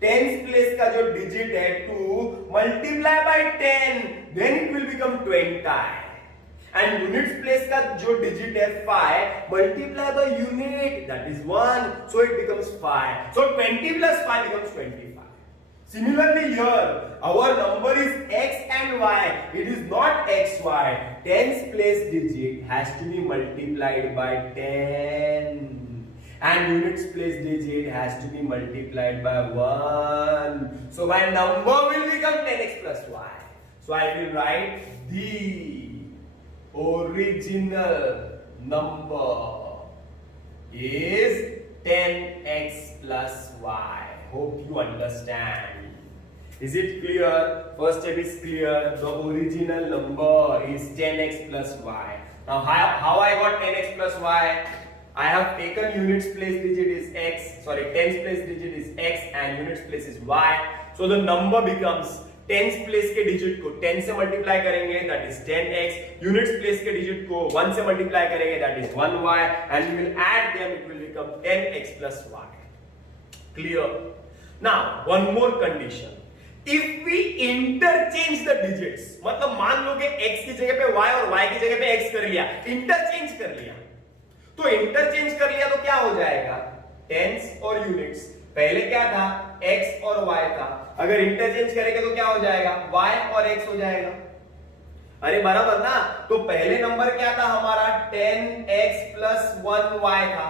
Tens place का जो digit है 2 multiply by 10 then it will become 20. And units place का जो digit है 5 multiply by unit that is 1 so it becomes 5. So 20 plus 5 becomes 25. Similarly here, our number is x and y. It is not xy. Tens place digit has to be multiplied by 10. And units place digit has to be multiplied by 1. So my number will become 10x plus y. So I will write the original number is 10x plus y. Hope you understand. Is it clear? First step is clear. The original number is 10x plus y. Now how I got 10x plus y? I have taken units place digit is x, tens place digit is x and units place is y. So the number becomes tens place के digit को 10 से multiply करेंगे that is 10x. Units place के digit को 1 से multiply करेंगे that is 1y and we will add them it will become 10x plus y. Clear? Now one more condition. If we interchange the digits, मतलब मान लो कि x की जगह पे y और y की जगह पे x कर लिया, interchange कर लिया, तो interchange कर लिया तो क्या हो जाएगा? Tens और units पहले क्या था? x और y था. अगर interchange करेंगे तो क्या हो जाएगा? y और x हो जाएगा. अरे बराबर ना? तो पहले नंबर क्या था हमारा? 10x plus 1y था.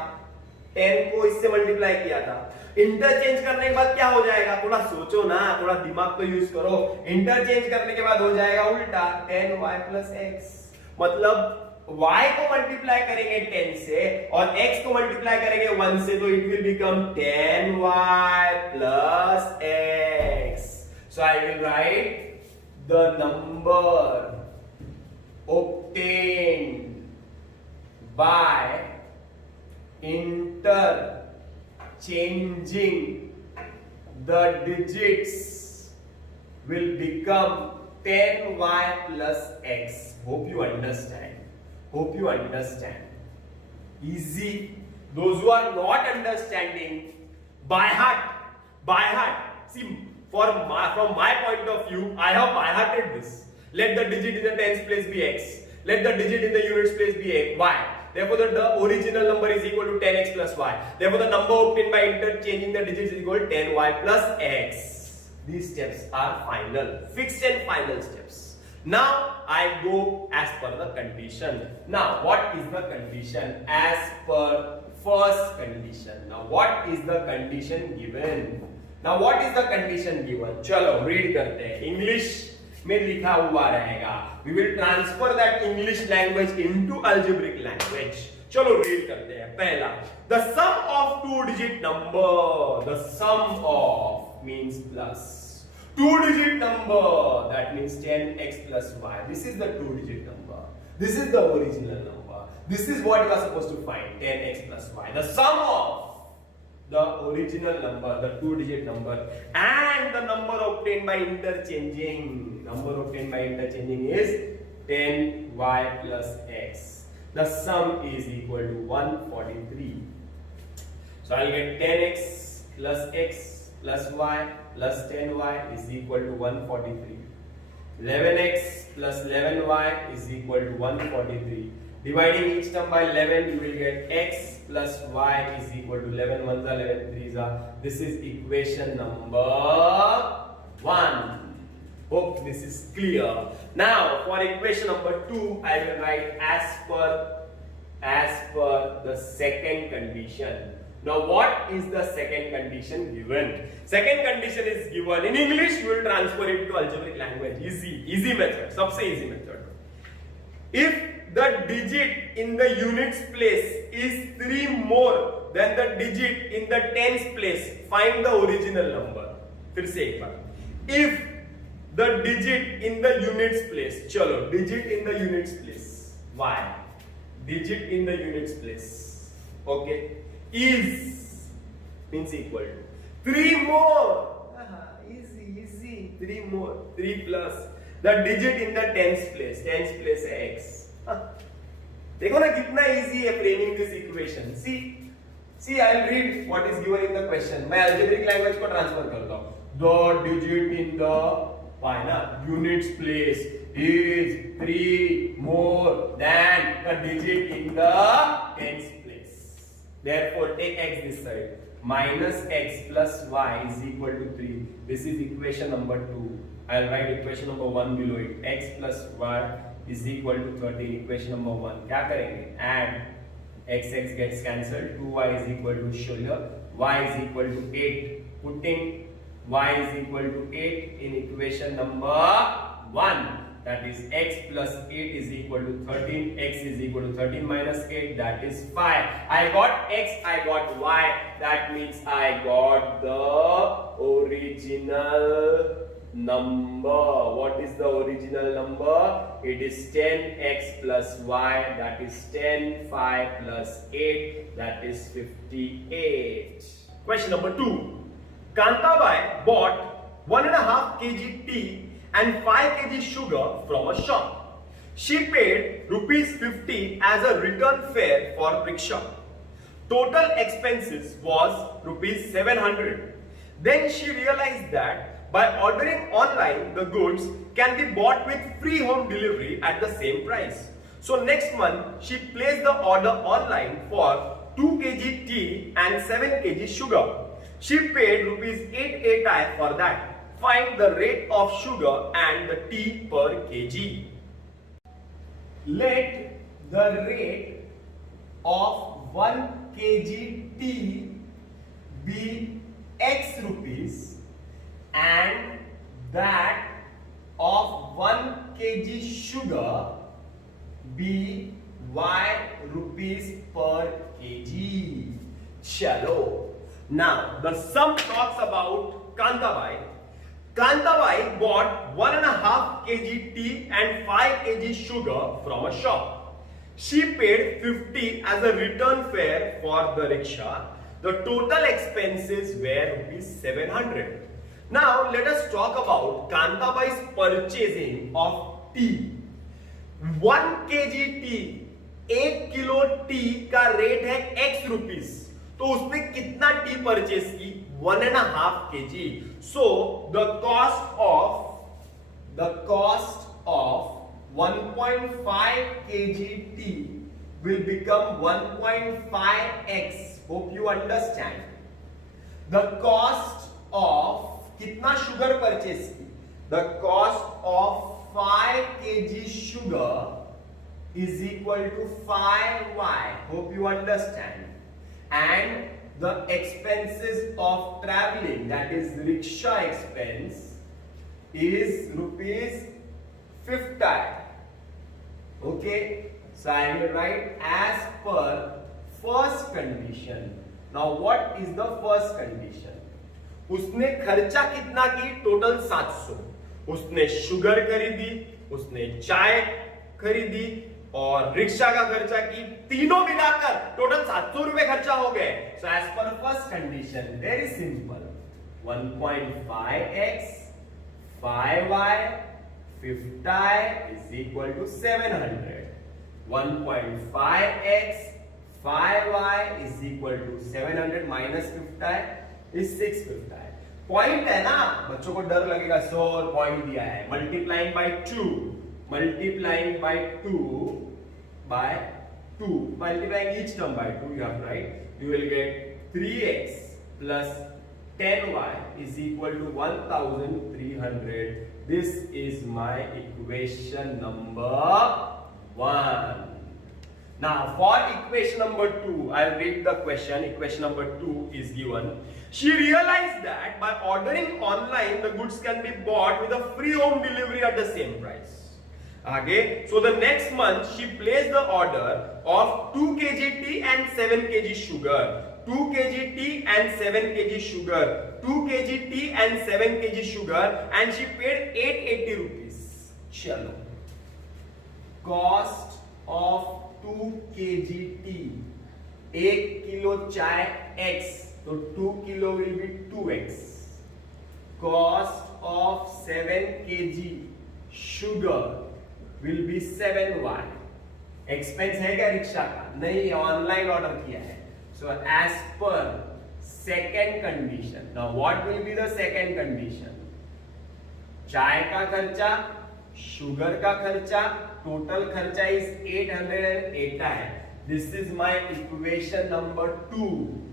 10 को इससे मल्टीप्लाई किया था. इंटरचेंज करने के बाद क्या हो जाएगा? थोड़ा सोचो ना, थोड़ा दिमाग तो यूज करो. इंटरचेंज करने के बाद हो जाएगा उल्टा 10y plus x. मतलब y को मल्टीप्लाई करेंगे 10 से और x को मल्टीप्लाई करेंगे 1 से तो it will become 10y plus x. So I will write the number obtained by interchanging the digits will become 10y plus x. Hope you understand. Hope you understand. Easy. Those who are not understanding, by heart. See, from my point of view, I have by hearted this. Let the digit in the tens place be x. Let the digit in the units place be y. Therefore, the original number is equal to 10x plus y. Therefore, the number obtained by interchanging the digits is equal to 10y plus x. These steps are final, fixed and final steps. Now, I go as per the condition. Now, what is the condition as per first condition? Now, what is the condition given? Now, what is the condition given? चलो, read करते हैं. English में लिखा हुआ रहेगा. We will transfer that English language into algebraic language. चलो read करते हैं. पहला, the sum of two-digit number. The sum of means plus. Two-digit number, that means 10x plus y. This is the two-digit number. This is the original number. This is what you are supposed to find, 10x plus y. The sum of the original number, the two-digit number, and the number obtained by interchanging. Number obtained by interchanging is 10y plus x. The sum is equal to 143. So I'll get 10x plus x plus y plus 10y is equal to 143. 11x plus 11y is equal to 143. Dividing each term by 11, you will get x plus y is equal to 11 ones are 11 threes are. This is equation number 1. Hope this is clear. Now for equation number 2, I will write as per the second condition. Now what is the second condition given? Second condition is given in English, you will transfer it to algebraic language. Easy method, सबसे easy method. If the digit in the units place is 3 more than the digit in the tens place, find the original number. फिर से एक बार. If the digit in the units place, चलो digit in the units place, y, digit in the units place, okay, is means equal to 3 more. Easy. 3 more, 3 plus the digit in the tens place है x. देखो ना कितना easy है framing this equation. See, I'll read what is given in the question. मैं algebraic language को transfer करता हूँ. The digit in the units place is 3 more than the digit in the tens place. Therefore, take x this side. Minus x plus y is equal to 3. This is equation number 2. I'll write equation number 1 below it. X plus y is equal to 13. Equation number 1. क्या करेंगे? Add x gets cancelled. 2y is equal to shoulder. Y is equal to 8. Putting y is equal to 8 in equation number 1. That is x plus 8 is equal to 13. X is equal to 13 minus 8. That is 5. I got x, I got y. That means I got the original number. What is the original number? It is 10x plus y. That is 10. 5 plus 8. That is 58. Question number 2. Kantabai bought 1.5 kg tea and 5 kg sugar from a shop. She paid rupees 50 as a return fare for rickshaw. Total expenses was rupees 700. Then she realized that by ordering online, the goods can be bought with free home delivery at the same price. So next month, she placed the order online for 2 kg tea and 7 kg sugar. She paid rupees 8 for that. Find the rate of sugar and the tea per kg. Let the rate of 1 kg tea be x rupees and that of 1 kg sugar be y rupees per kg. Chalo. Now the sum talks about Kantabai. Kantabai bought 1.5 kg tea and 5 kg sugar from a shop. She paid 50 as a return fare for the rickshaw. The total expenses were rupees 700. Now let us talk about Kantabai's purchasing of tea. 1 kg tea, 1 kilo T का rate है x rupees. तो उसने कितना T purchase की? 1.5 kg. So the cost of 1.5 kg tea will become 1.5x. Hope you understand. The cost of कितना sugar purchase की? The cost of 5 kg sugar is equal to 5y. Hope you understand. And the expenses of traveling, that is rickshaw expense, is rupees 50. Okay, so I will write as per first condition. Now what is the first condition? उसने खर्चा कितना की? Total 700. उसने sugar खरीदी, उसने चाय खरीदी और रिक्शा का खर्चा की. तीनों मिलाकर टोटल 700 रुपए खर्चा हो गए. So as per first condition, very simple. 1.5x 5y 50 is equal to 700. 1.5x 5y is equal to 700 minus 50 is 650. Point है ना, बच्चों को डर लगेगा सर पॉइंट दिया है. Multiplying by 2 will by 2. Multiplying each term by 2, you have to write. You will get 3x plus 10y is equal to 1300. This is my equation number 1. Now for equation number 2, I'll read the question. Equation number 2 is given. She realized that by ordering online, the goods can be bought with a free home delivery at the same price. Okay, so the next month she placed the order of 2 kg tea and 7 kg sugar. 2 kg tea and 7 kg sugar. 2 kg tea and 7 kg sugar, and she paid 880 rupees. Chalo. Cost of 2 kg tea. 1 kilo chai x. So 2 kilo will be 2x. Cost of 7 kg sugar will be 7y. Expense है क्या rickshaw का? नहीं, online order किया है. So as per second condition, now what will be the second condition? चाय का खर्चा, sugar का खर्चा, टोटल खर्चा is 808 है. This is my equation number 2.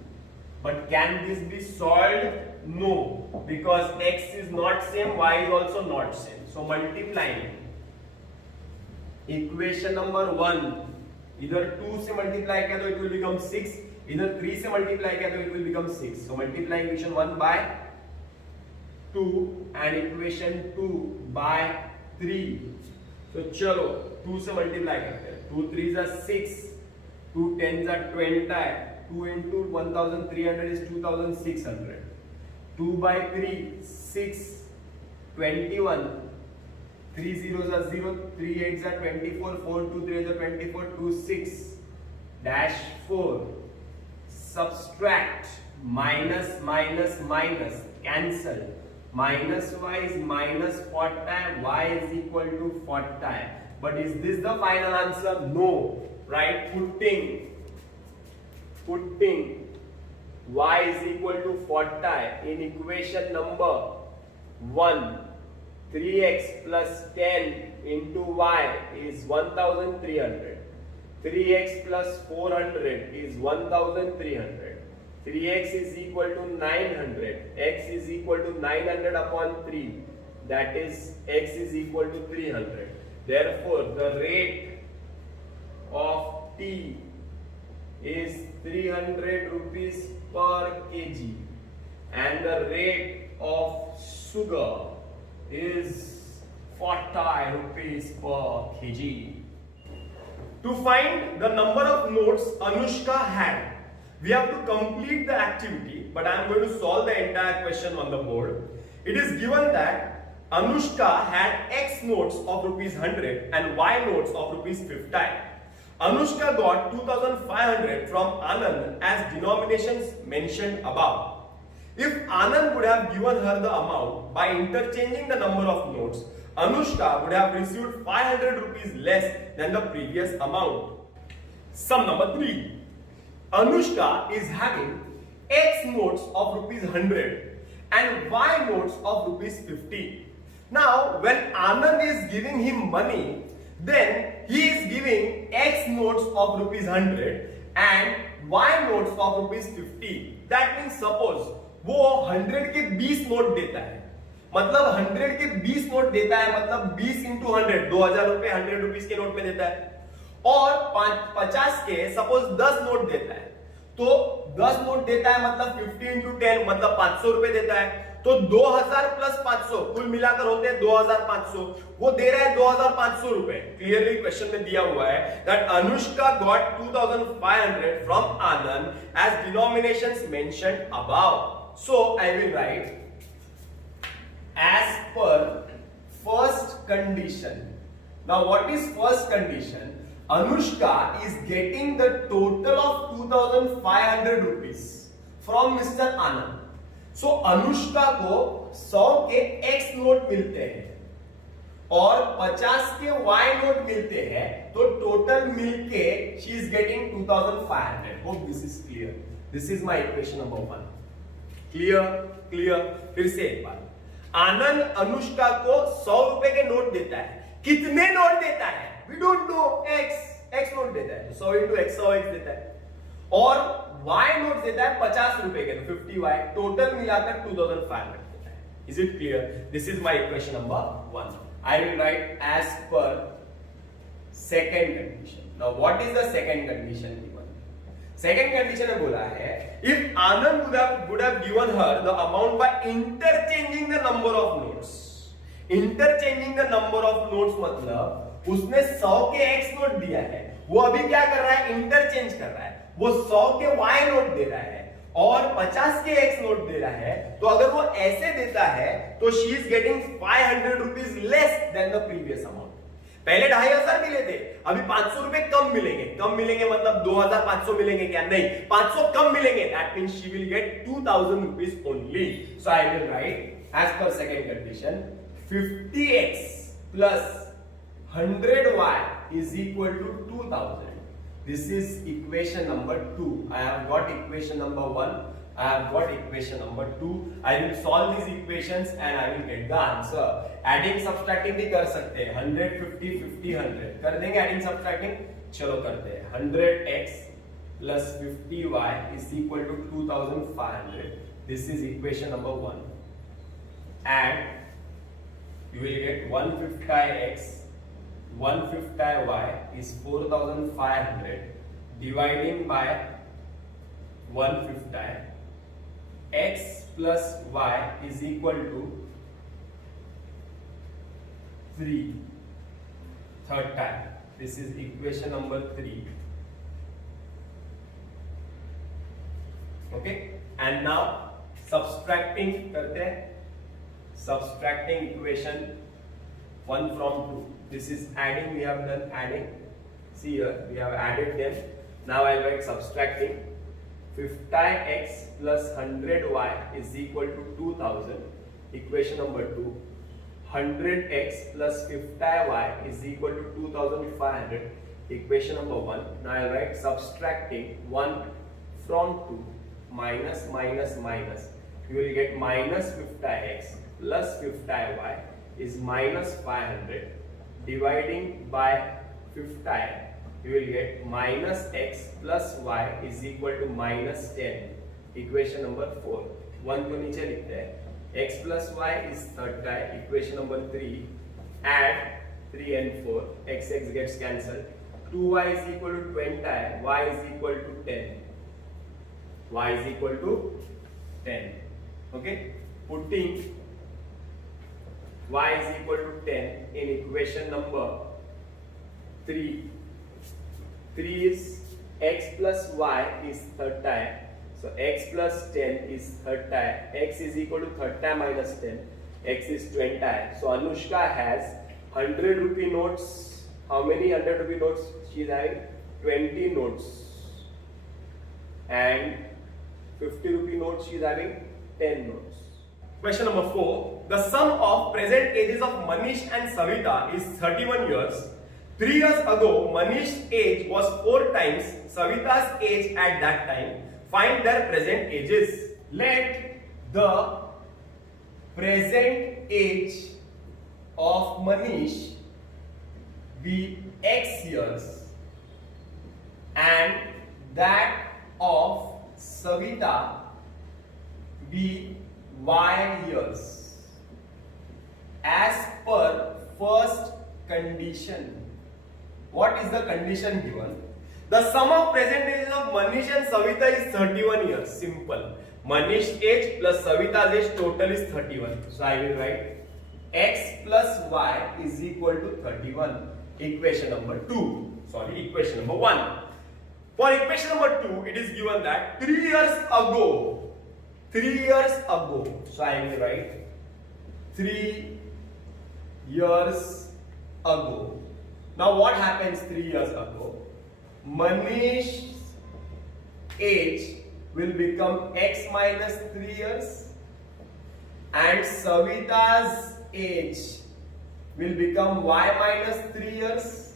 But can this be solved? No, because x is not same, y is also not same. So multiplying equation number 1, either 2 से multiply किया तो it will become 6, either 3 से multiply किया तो it will become 6. So multiply equation 1 by 2 and equation 2 by 3. So चलो 2 से multiply करते हैं. 2 3s are 6, 2 10s are 20. 2 into 1300 is 2600. 2 by 3 6 21. 3 zeros are 0, 3 8s are 24, 4 2 3s are 24, 2 6 dash 4. Subtract minus minus minus cancel. Minus y is minus 40, y is equal to 40. But is this the final answer? No. Right? Putting y is equal to 40 in equation number 1. 3x plus 10 into y is 1300. 3x plus 400 is 1300. 3x is equal to 900. X is equal to 900 upon 3. That is x is equal to 300. Therefore, the rate of tea is 300 rupees per kg, and the rate of sugar is 40 rupees per kg. To find the number of notes Anushka had, we have to complete the activity, but I am going to solve the entire question on the board. It is given that Anushka had X notes of rupees 100 and Y notes of rupees 50. Anushka got 2500 from Anand as denominations mentioned above. If Anand would have given her the amount by interchanging the number of notes, Anushka would have received 500 rupees less than the previous amount. Sum number 3. Anushka is having X notes of rupees 100 and Y notes of rupees 50. Now, when Anand is giving him money, then he is giving X notes of rupees 100 and Y notes of rupees 50. That means suppose वो 100 के 20 note देता है, मतलब 100 के 20 note देता है, मतलब 20 into 100 2000 रुपए 100 रुपीस के नोट में देता है, और 50 के सपोज 10 नोट देता है, तो 10 नोट देता है मतलब 50 into 10 मतलब 500 रुपए देता है, तो 2000 प्लस 500 कुल मिलाकर होते हैं 2500. वो दे रहा है 2500 रुपए. क्लियरली क्वेश्चन में दिया हुआ है that Anushka got 2500 from Anand as denominations mentioned above. So I will write as per first condition. Now what is first condition? Anushka is getting the total of 2500 rupees from Mr. Anand. So Anushka को 100 के X note मिलते हैं और 50 के Y note मिलते हैं, तो total मिलके she is getting 2500. Hope this is clear. This is my equation number 1. Clear? फिर से एक बार. आनंद अनुष्का को 100 रुपए के नोट देता है. कितने नोट देता है? We don't know. X note देता है, 100 इंटू एक्स 100x देता है, और y नोट देता है 50 रुपए के, 50y, टोटल मिलाकर 2500 देता है. Is it clear? This is my equation number 1. I will write as per second condition. Now what is the second condition given? Second condition में बोला है, if Anand would have given her the amount by interchanging the number of notes. Interchanging the number of notes मतलब उसने 100 के x note दिया है, वो अभी क्या कर रहा है, इंटरचेंज कर रहा है, वो 100 के y नोट दे रहा है और 50 के x नोट दे रहा है. तो अगर वो ऐसे देता है तो she is getting 500 rupees less than the previous amount. पहले 2500 मिले थे, अभी 500 रुपए कम मिलेंगे. कम मिलेंगे मतलब 2500 मिलेंगे क्या? नहीं, 500 कम मिलेंगे. That means she will get 2000 rupees only. So I will write as per second condition 50x plus 100y is equal to 2000. This is equation number 2. I have got equation number 1. I have got equation number 2. I will solve these equations and I will get the answer. Adding subtracting भी कर सकते हैं. 100 50 50 100 कर देंगे. Adding subtracting चलो करते हैं. 100x plus 50y is equal to 2500. This is equation number 1. And you will get 150x 150y is 4500 dividing by 150 x plus y is equal to 3 third time. This is equation number 3. Okay, and now subtracting करते हैं. Subtracting equation 1 from 2. This is adding, we have done adding. See here, we have added them. Now I will write subtracting. 50x plus 100y is equal to 2000. Equation number 2. 100x plus 50y is equal to 2500. Equation number 1. Now I will write subtracting 1 from 2. Minus minus minus. You will get minus 50x plus 50y is minus 500. Dividing by 50, you will get minus x plus y is equal to minus 10. Equation number 4. 1 को नीचे लिखते हैं. x plus y is 30. Equation number 3. Add 3 and 4. x gets cancelled. 2y is equal to 20. Y is equal to 10. Y is equal to 10. Okay. Putting y is equal to 10 in equation number 3. 3 is x plus y is 30. So x plus 10 is 30. X is equal to 30 minus 10. X is 20. So Anushka has 100 rupee notes. How many 100 rupee notes she is having? 20 notes. And 50 rupee notes she is having 10 notes. Question number 4. The sum of present ages of Manish and Savita is 31 years. 3 years ago, Manish's age was 4 times Savita's age at that time. Find their present ages. Let the present age of Manish be x years and that of Savita be y years as per first condition. What is the condition given? The sum of present ages of Manish and Savita is 31 years. Simple. Manish's age plus Savita's age total is 31. So I will write x plus y is equal to 31. Equation number 2. Sorry, equation number 1. For equation number 2, it is given that 3 years ago. 3 years ago. So I will write 3 years ago. Now what happens 3 years ago? Manish's age will become x minus 3 years and Savita's age will become y minus 3 years.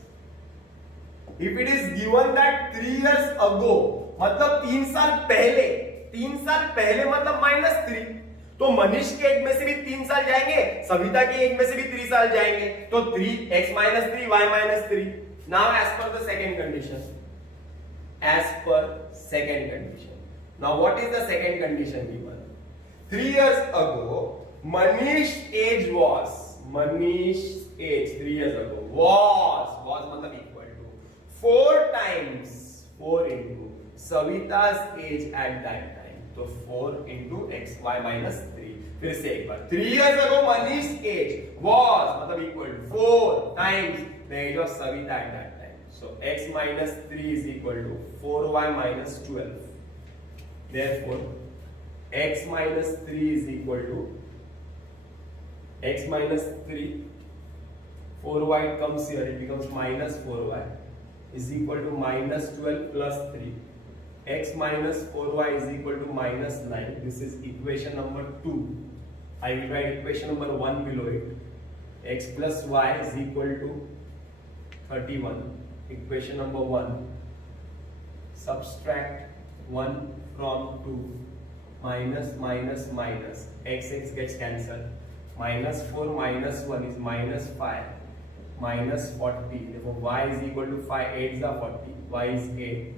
If it is given that 3 years ago, मतलब 3 साल पहले, 3 साल पहले मतलब -3, तो मनीष के as में से भी 3 साल जाएंगे, सविता के एज में से भी 3 साल जाएंगे, तो 3 x - 3 y - 3 Now as per the second condition, now what is the second condition given? 3 years ago, Manish's age 3 years ago was मतलब equal to 4 times 4 into Savita's age at that time. So 4 into xy minus 3. फिर से एक बार, 3 years ago Manish's age was मतलब equal to 4 times the age of Savita at that time. So x minus 3 is equal to 4y minus 12. Therefore, x minus 3 is equal to x minus 3, 4y comes here, it becomes minus 4y is equal to minus 12 plus 3. X minus 4y is equal to minus 9. This is equation number 2. I will write equation number 1 below it. X plus y is equal to 31. Equation number 1. Subtract 1 from 2. Minus minus minus. X gets cancelled. Minus 4 minus 1 is minus 5. Minus 40. Therefore, y is equal to 5. 8 is 40. Y is 8.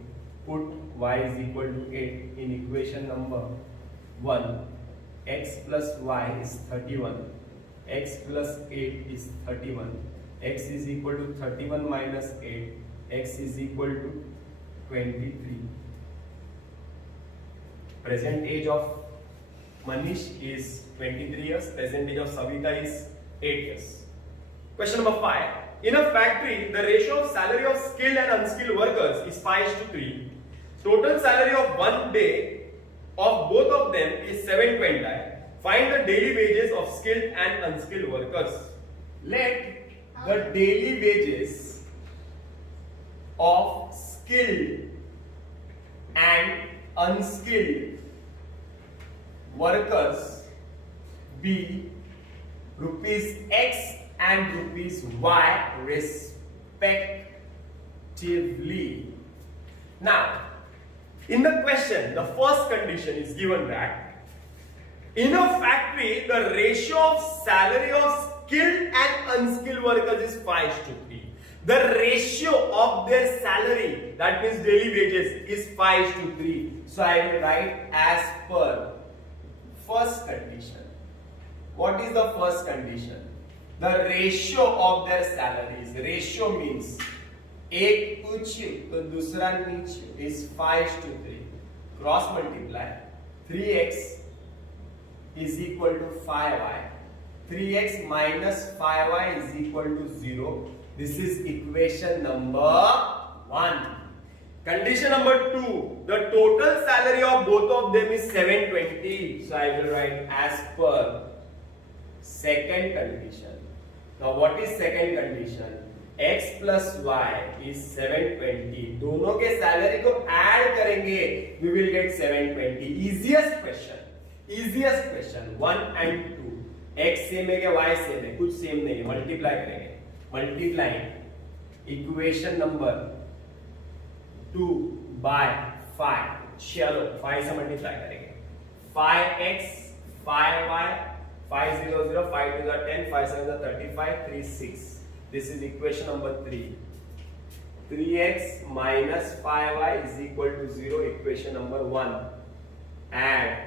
Put y is equal to 8 in equation number 1. X plus y is 31. X plus 8 is 31. X is equal to 31 minus 8. X is equal to 23. Present age of Manish is 23 years. Present age of Savita is 8 years. Question number 5. In a factory, the ratio of salary of skilled and unskilled workers is 5:3. Total salary of 1 day of both of them is 7 quintal. Find the daily wages of skilled and unskilled workers. Let the daily wages of skilled and unskilled workers be rupees X and rupees Y respectively. Now, in the question, the first condition is given that in a factory, the ratio of salary of skilled and unskilled workers is 5:3. The ratio of their salary, that means daily wages, is 5:3. So I will write as per first condition. What is the first condition? The ratio of their salaries. Ratio means एक उच्च तो दूसरा नीचे is 5:3. Cross multiply 3x is equal to 5y. 3x minus 5y is equal to 0. This is equation number 1. Condition number 2. The total salary of both of them is 720. So I will write as per second condition. Now what is second condition? X plus y is 720. दोनों के salary को add करेंगे, we will get 720. Easiest question. 1 and 2. X same है क्या y same है? कुछ same नहीं है. मल्टीप्लाई करेंगे. Multiplying equation number 2 by 5. चलो 5 से मल्टीप्लाई करेंगे. 5x 5y 5 0 0 5 2 10 5 7 35 3 6. This is equation number 3. 3x minus 5y is equal to 0. Equation number 1. Add.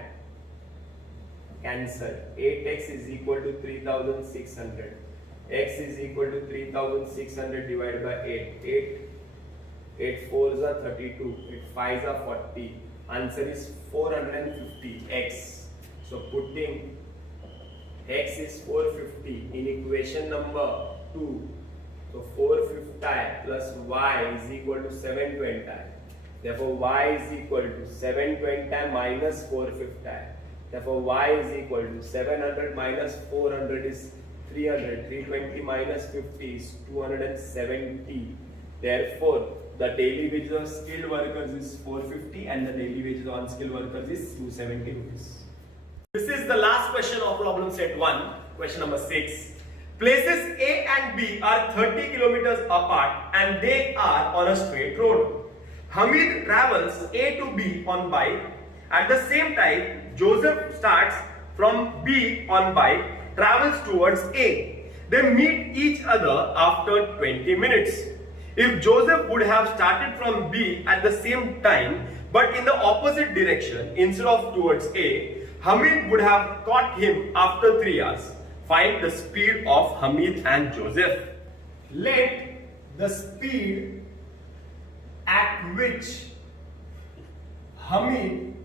Cancel. 8x is equal to 3600. X is equal to 3600 divided by 8. 8 4s are 32. 8 5s are 40. Answer is 450x. So putting x is 450 in equation number 2. So 450 plus y is equal to 720. Therefore y is equal to 720 minus 450. Therefore y is equal to 700 minus 400 is 300. 320 minus 50 is 270. Therefore the daily wages of skilled workers is 450 and the daily wages of unskilled workers is 270 rupees. This is the last question of problem set 1. Question number 6. Places A and B are 30 kilometers apart and they are on a straight road. Hamid travels A to B on bike. At the same time, Joseph starts from B on bike, travels towards A. They meet each other after 20 minutes. If Joseph would have started from B at the same time, but in the opposite direction instead of towards A, Hamid would have caught him after 3 hours. Find the speed of Hamid and Joseph. Let the speed at which Hamid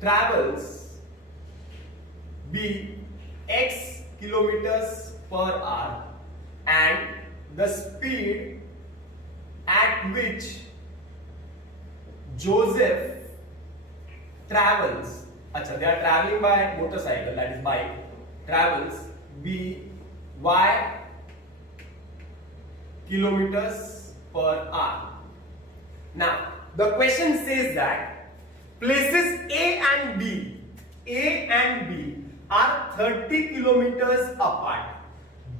travels be x kilometers per hour and the speed at which Joseph travels, they are traveling by motorcycle, that is bike, travels be y kilometers per hour. Now, the question says that places A and B are 30 kilometers apart.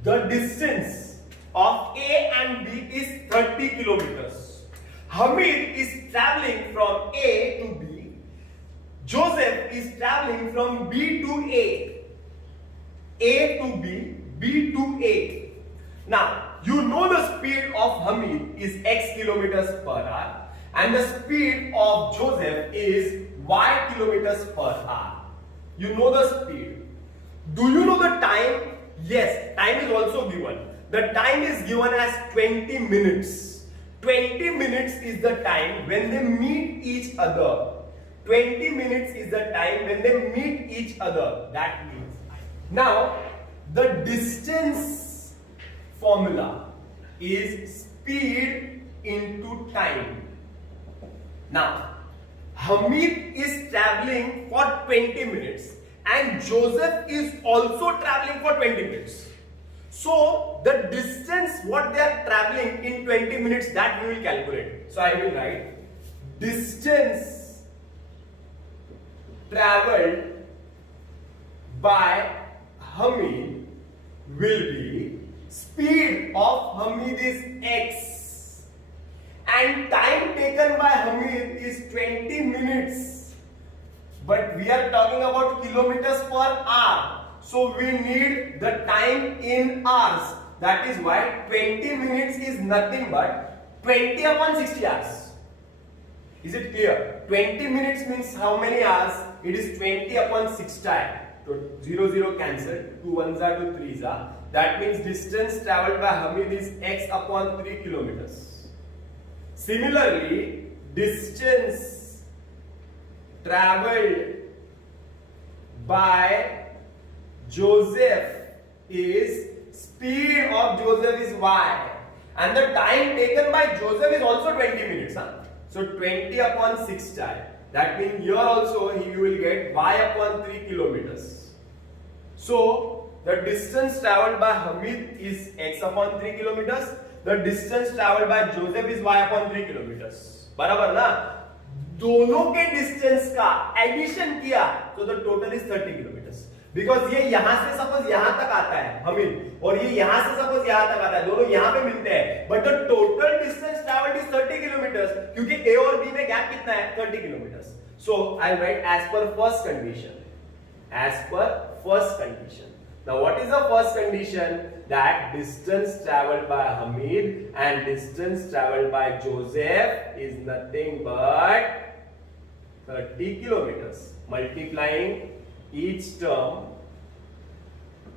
The distance of A and B is 30 kilometers. Hamid is traveling from A to B. Joseph is traveling from B to A to B, B to A. Now, you know the speed of Hamid is x kilometers per hour and the speed of Joseph is y kilometers per hour. You know the speed. Do you know the time? Yes, time is also given. The time is given as 20 minutes. 20 minutes is the time when they meet each other. 20 minutes is the time when they meet each other. That means. Now, the distance formula is speed into time. Now, Hamid is traveling for 20 minutes and Joseph is also traveling for 20 minutes. So, the distance what they are traveling in 20 minutes, that we will calculate. So, I will write distance traveled by Hamid will be speed of Hamid is x and time taken by Hamid is 20 minutes. But we are talking about kilometers per hour. So we need the time in hours. That is why 20 minutes is nothing but 20 upon 60 hours. Is it clear? 20 minutes means how many hours? It is 20 upon 60. So 0, 0 cancel. 2 1s are 2 3s are. That means distance traveled by Hamid is x upon 3 kilometers. Similarly, distance traveled by Joseph is speed of Joseph is y and the time taken by Joseph is also 20 minutes. So 20 upon 60. That means here also you will get y upon 3 kilometers. So the distance traveled by Hamid is x upon 3 kilometers. The distance traveled by Joseph is y upon 3 kilometers. बराबर ना? दोनों के distance का addition किया तो the total is 30 kilometres. Because ये यहां से सपोज यहां तक आता है Hamid और ये यहां से सपोज यहां तक आता है, दोनों यहां पे मिलते हैं, but the total distance travelled is 30 kilometres क्योंकि A और B में गैप कितना है 30 kilometres. So I will write as per first condition. As per first condition. Now what is the first condition? That distance traveled by Hamid and distance traveled by Joseph is nothing but 30 kilometers. Multiplying each term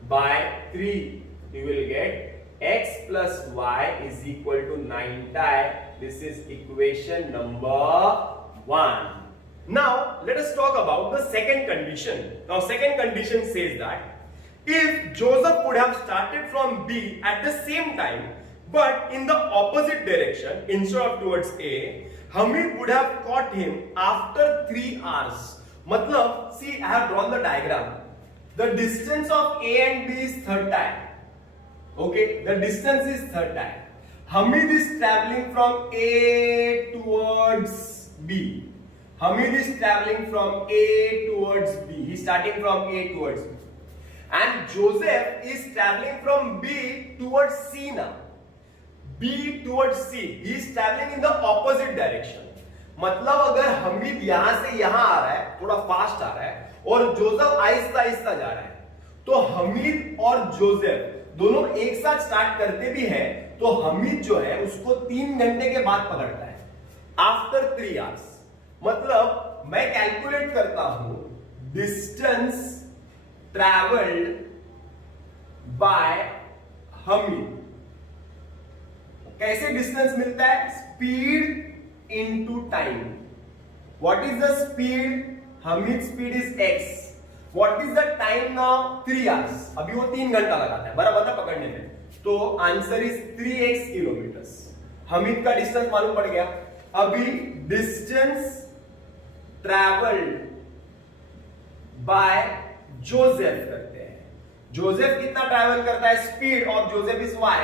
by 3, you will get x plus y is equal to 9. This is equation number 1. Now let us talk about the second condition. Now second condition says that if Joseph would have started from B at the same time but in the opposite direction instead of towards A, Hamid would have caught him after 3 hours. Matlab, see, I have drawn the diagram. The distance of A and B is 30. Okay, the distance is 30. Hamid is traveling from A towards B. Hamid is traveling from A towards B. He is starting from A towards B. And Joseph is traveling from B towards C now. B towards C. He is traveling in the opposite direction. मतलब अगर हमीद यहां से यहां आ रहा है, थोड़ा fast आ रहा है, और जोसेफ आहिस्ता आहिस्ता जा रहा है, तो हमीद और जोसेफ दोनों एक साथ स्टार्ट करते भी हैं तो हमीद जो है उसको 3 घंटे के बाद पकड़ता है, आफ्टर 3 आवर्स। मतलब मैं कैलकुलेट करता हूं डिस्टेंस ट्रैवल्ड बाय हमीद। कैसे डिस्टेंस मिलता है? Speed into time. What is the speed? Hamid speed is x। What is the time now? 3 hours. अभी वो 3 घंटा लगाता है बराबर ना पकड़ने में, तो answer is 3x kilometres. Hamid का डिस्टेंस मालूम पड़ गया। अभी डिस्टेंस ट्रैवल्ड बाय जोसेफ करते हैं। जोसेफ कितना ट्रैवल करता है? Speed of Joseph is y।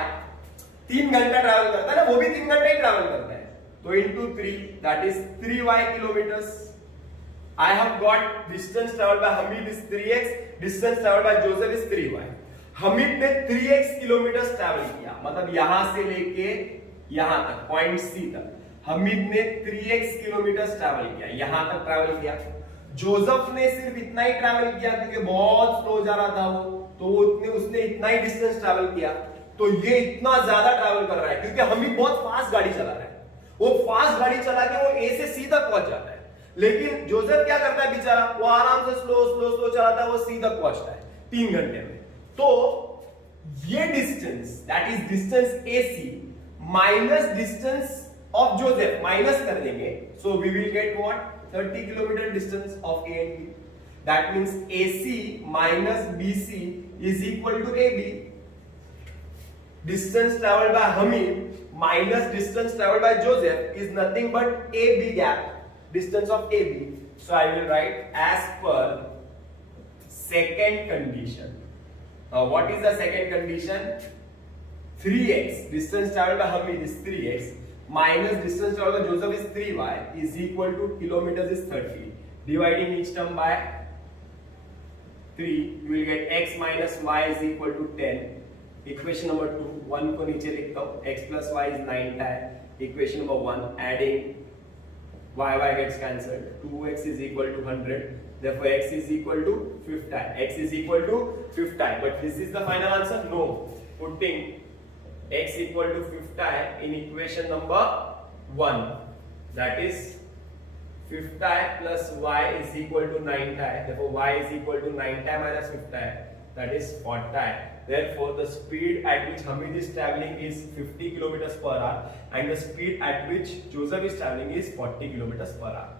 3 घंटा ट्रैवल करता है ना, वो भी 3 घंटे ही ट्रैवल करता है, तो into 3 that is 3y kilometres. I have got distance traveled by Hamid is 3x, distance traveled by Joseph is 3y. Hamid ने 3x किलोमीटर ट्रैवल किया, मतलब यहां से लेके यहां तक पॉइंट C तक हमीद ने 3x किलोमीटर ट्रैवल किया, यहां तक ट्रैवल किया। जोसेफ ने सिर्फ इतना ही ट्रैवल किया क्योंकि बहुत स्लो जा रहा था वो, तो उसने इतना ही डिस्टेंस ट्रैवल किया। तो ये इतना ज्यादा ट्रैवल कर रहा है क्योंकि हमीद बहुत फास्ट गाड़ी चला रहा है। वो फास्ट गाड़ी चला के वो A से C तक पहुंच जाता है, लेकिन जोसेफ क्या करता है बेचारा? वो आराम से स्लो स्लो स्लो चलाता है, वो C तक पहुंचता है 3 घंटे में। तो ये distance that is distance AC minus distance of Joseph, minus कर देंगे, so we will get what? 30 kilometre distance of A and B. That means AC minus BC is equal to AB। Distance traveled by Hamid minus distance traveled by Joseph is nothing but AB gap, distance of AB. So I will write as per second condition. Now what is the second condition? 3x, distance traveled by Hamid is 3x minus distance traveled by Joseph is 3y is equal to kilometers is 30. Dividing each term by 3, you will get x minus y is equal to 10. Equation number 2, 1 को नीचे लिखता हूँ, x plus y is 9 time. Equation number 1, adding y gets cancelled. 2x is equal to 100. Therefore, x is equal to 50. X is equal to 50. But this is the final answer? No. Putting x equal to 50 in equation number 1. That is 50 plus y is equal to 9. Therefore, y is equal to 9 minus 50. That is 40. Therefore, the speed at which Hamid is traveling is 50 kilometers per hour, and the speed at which Joseph is traveling is 40 kilometers per hour.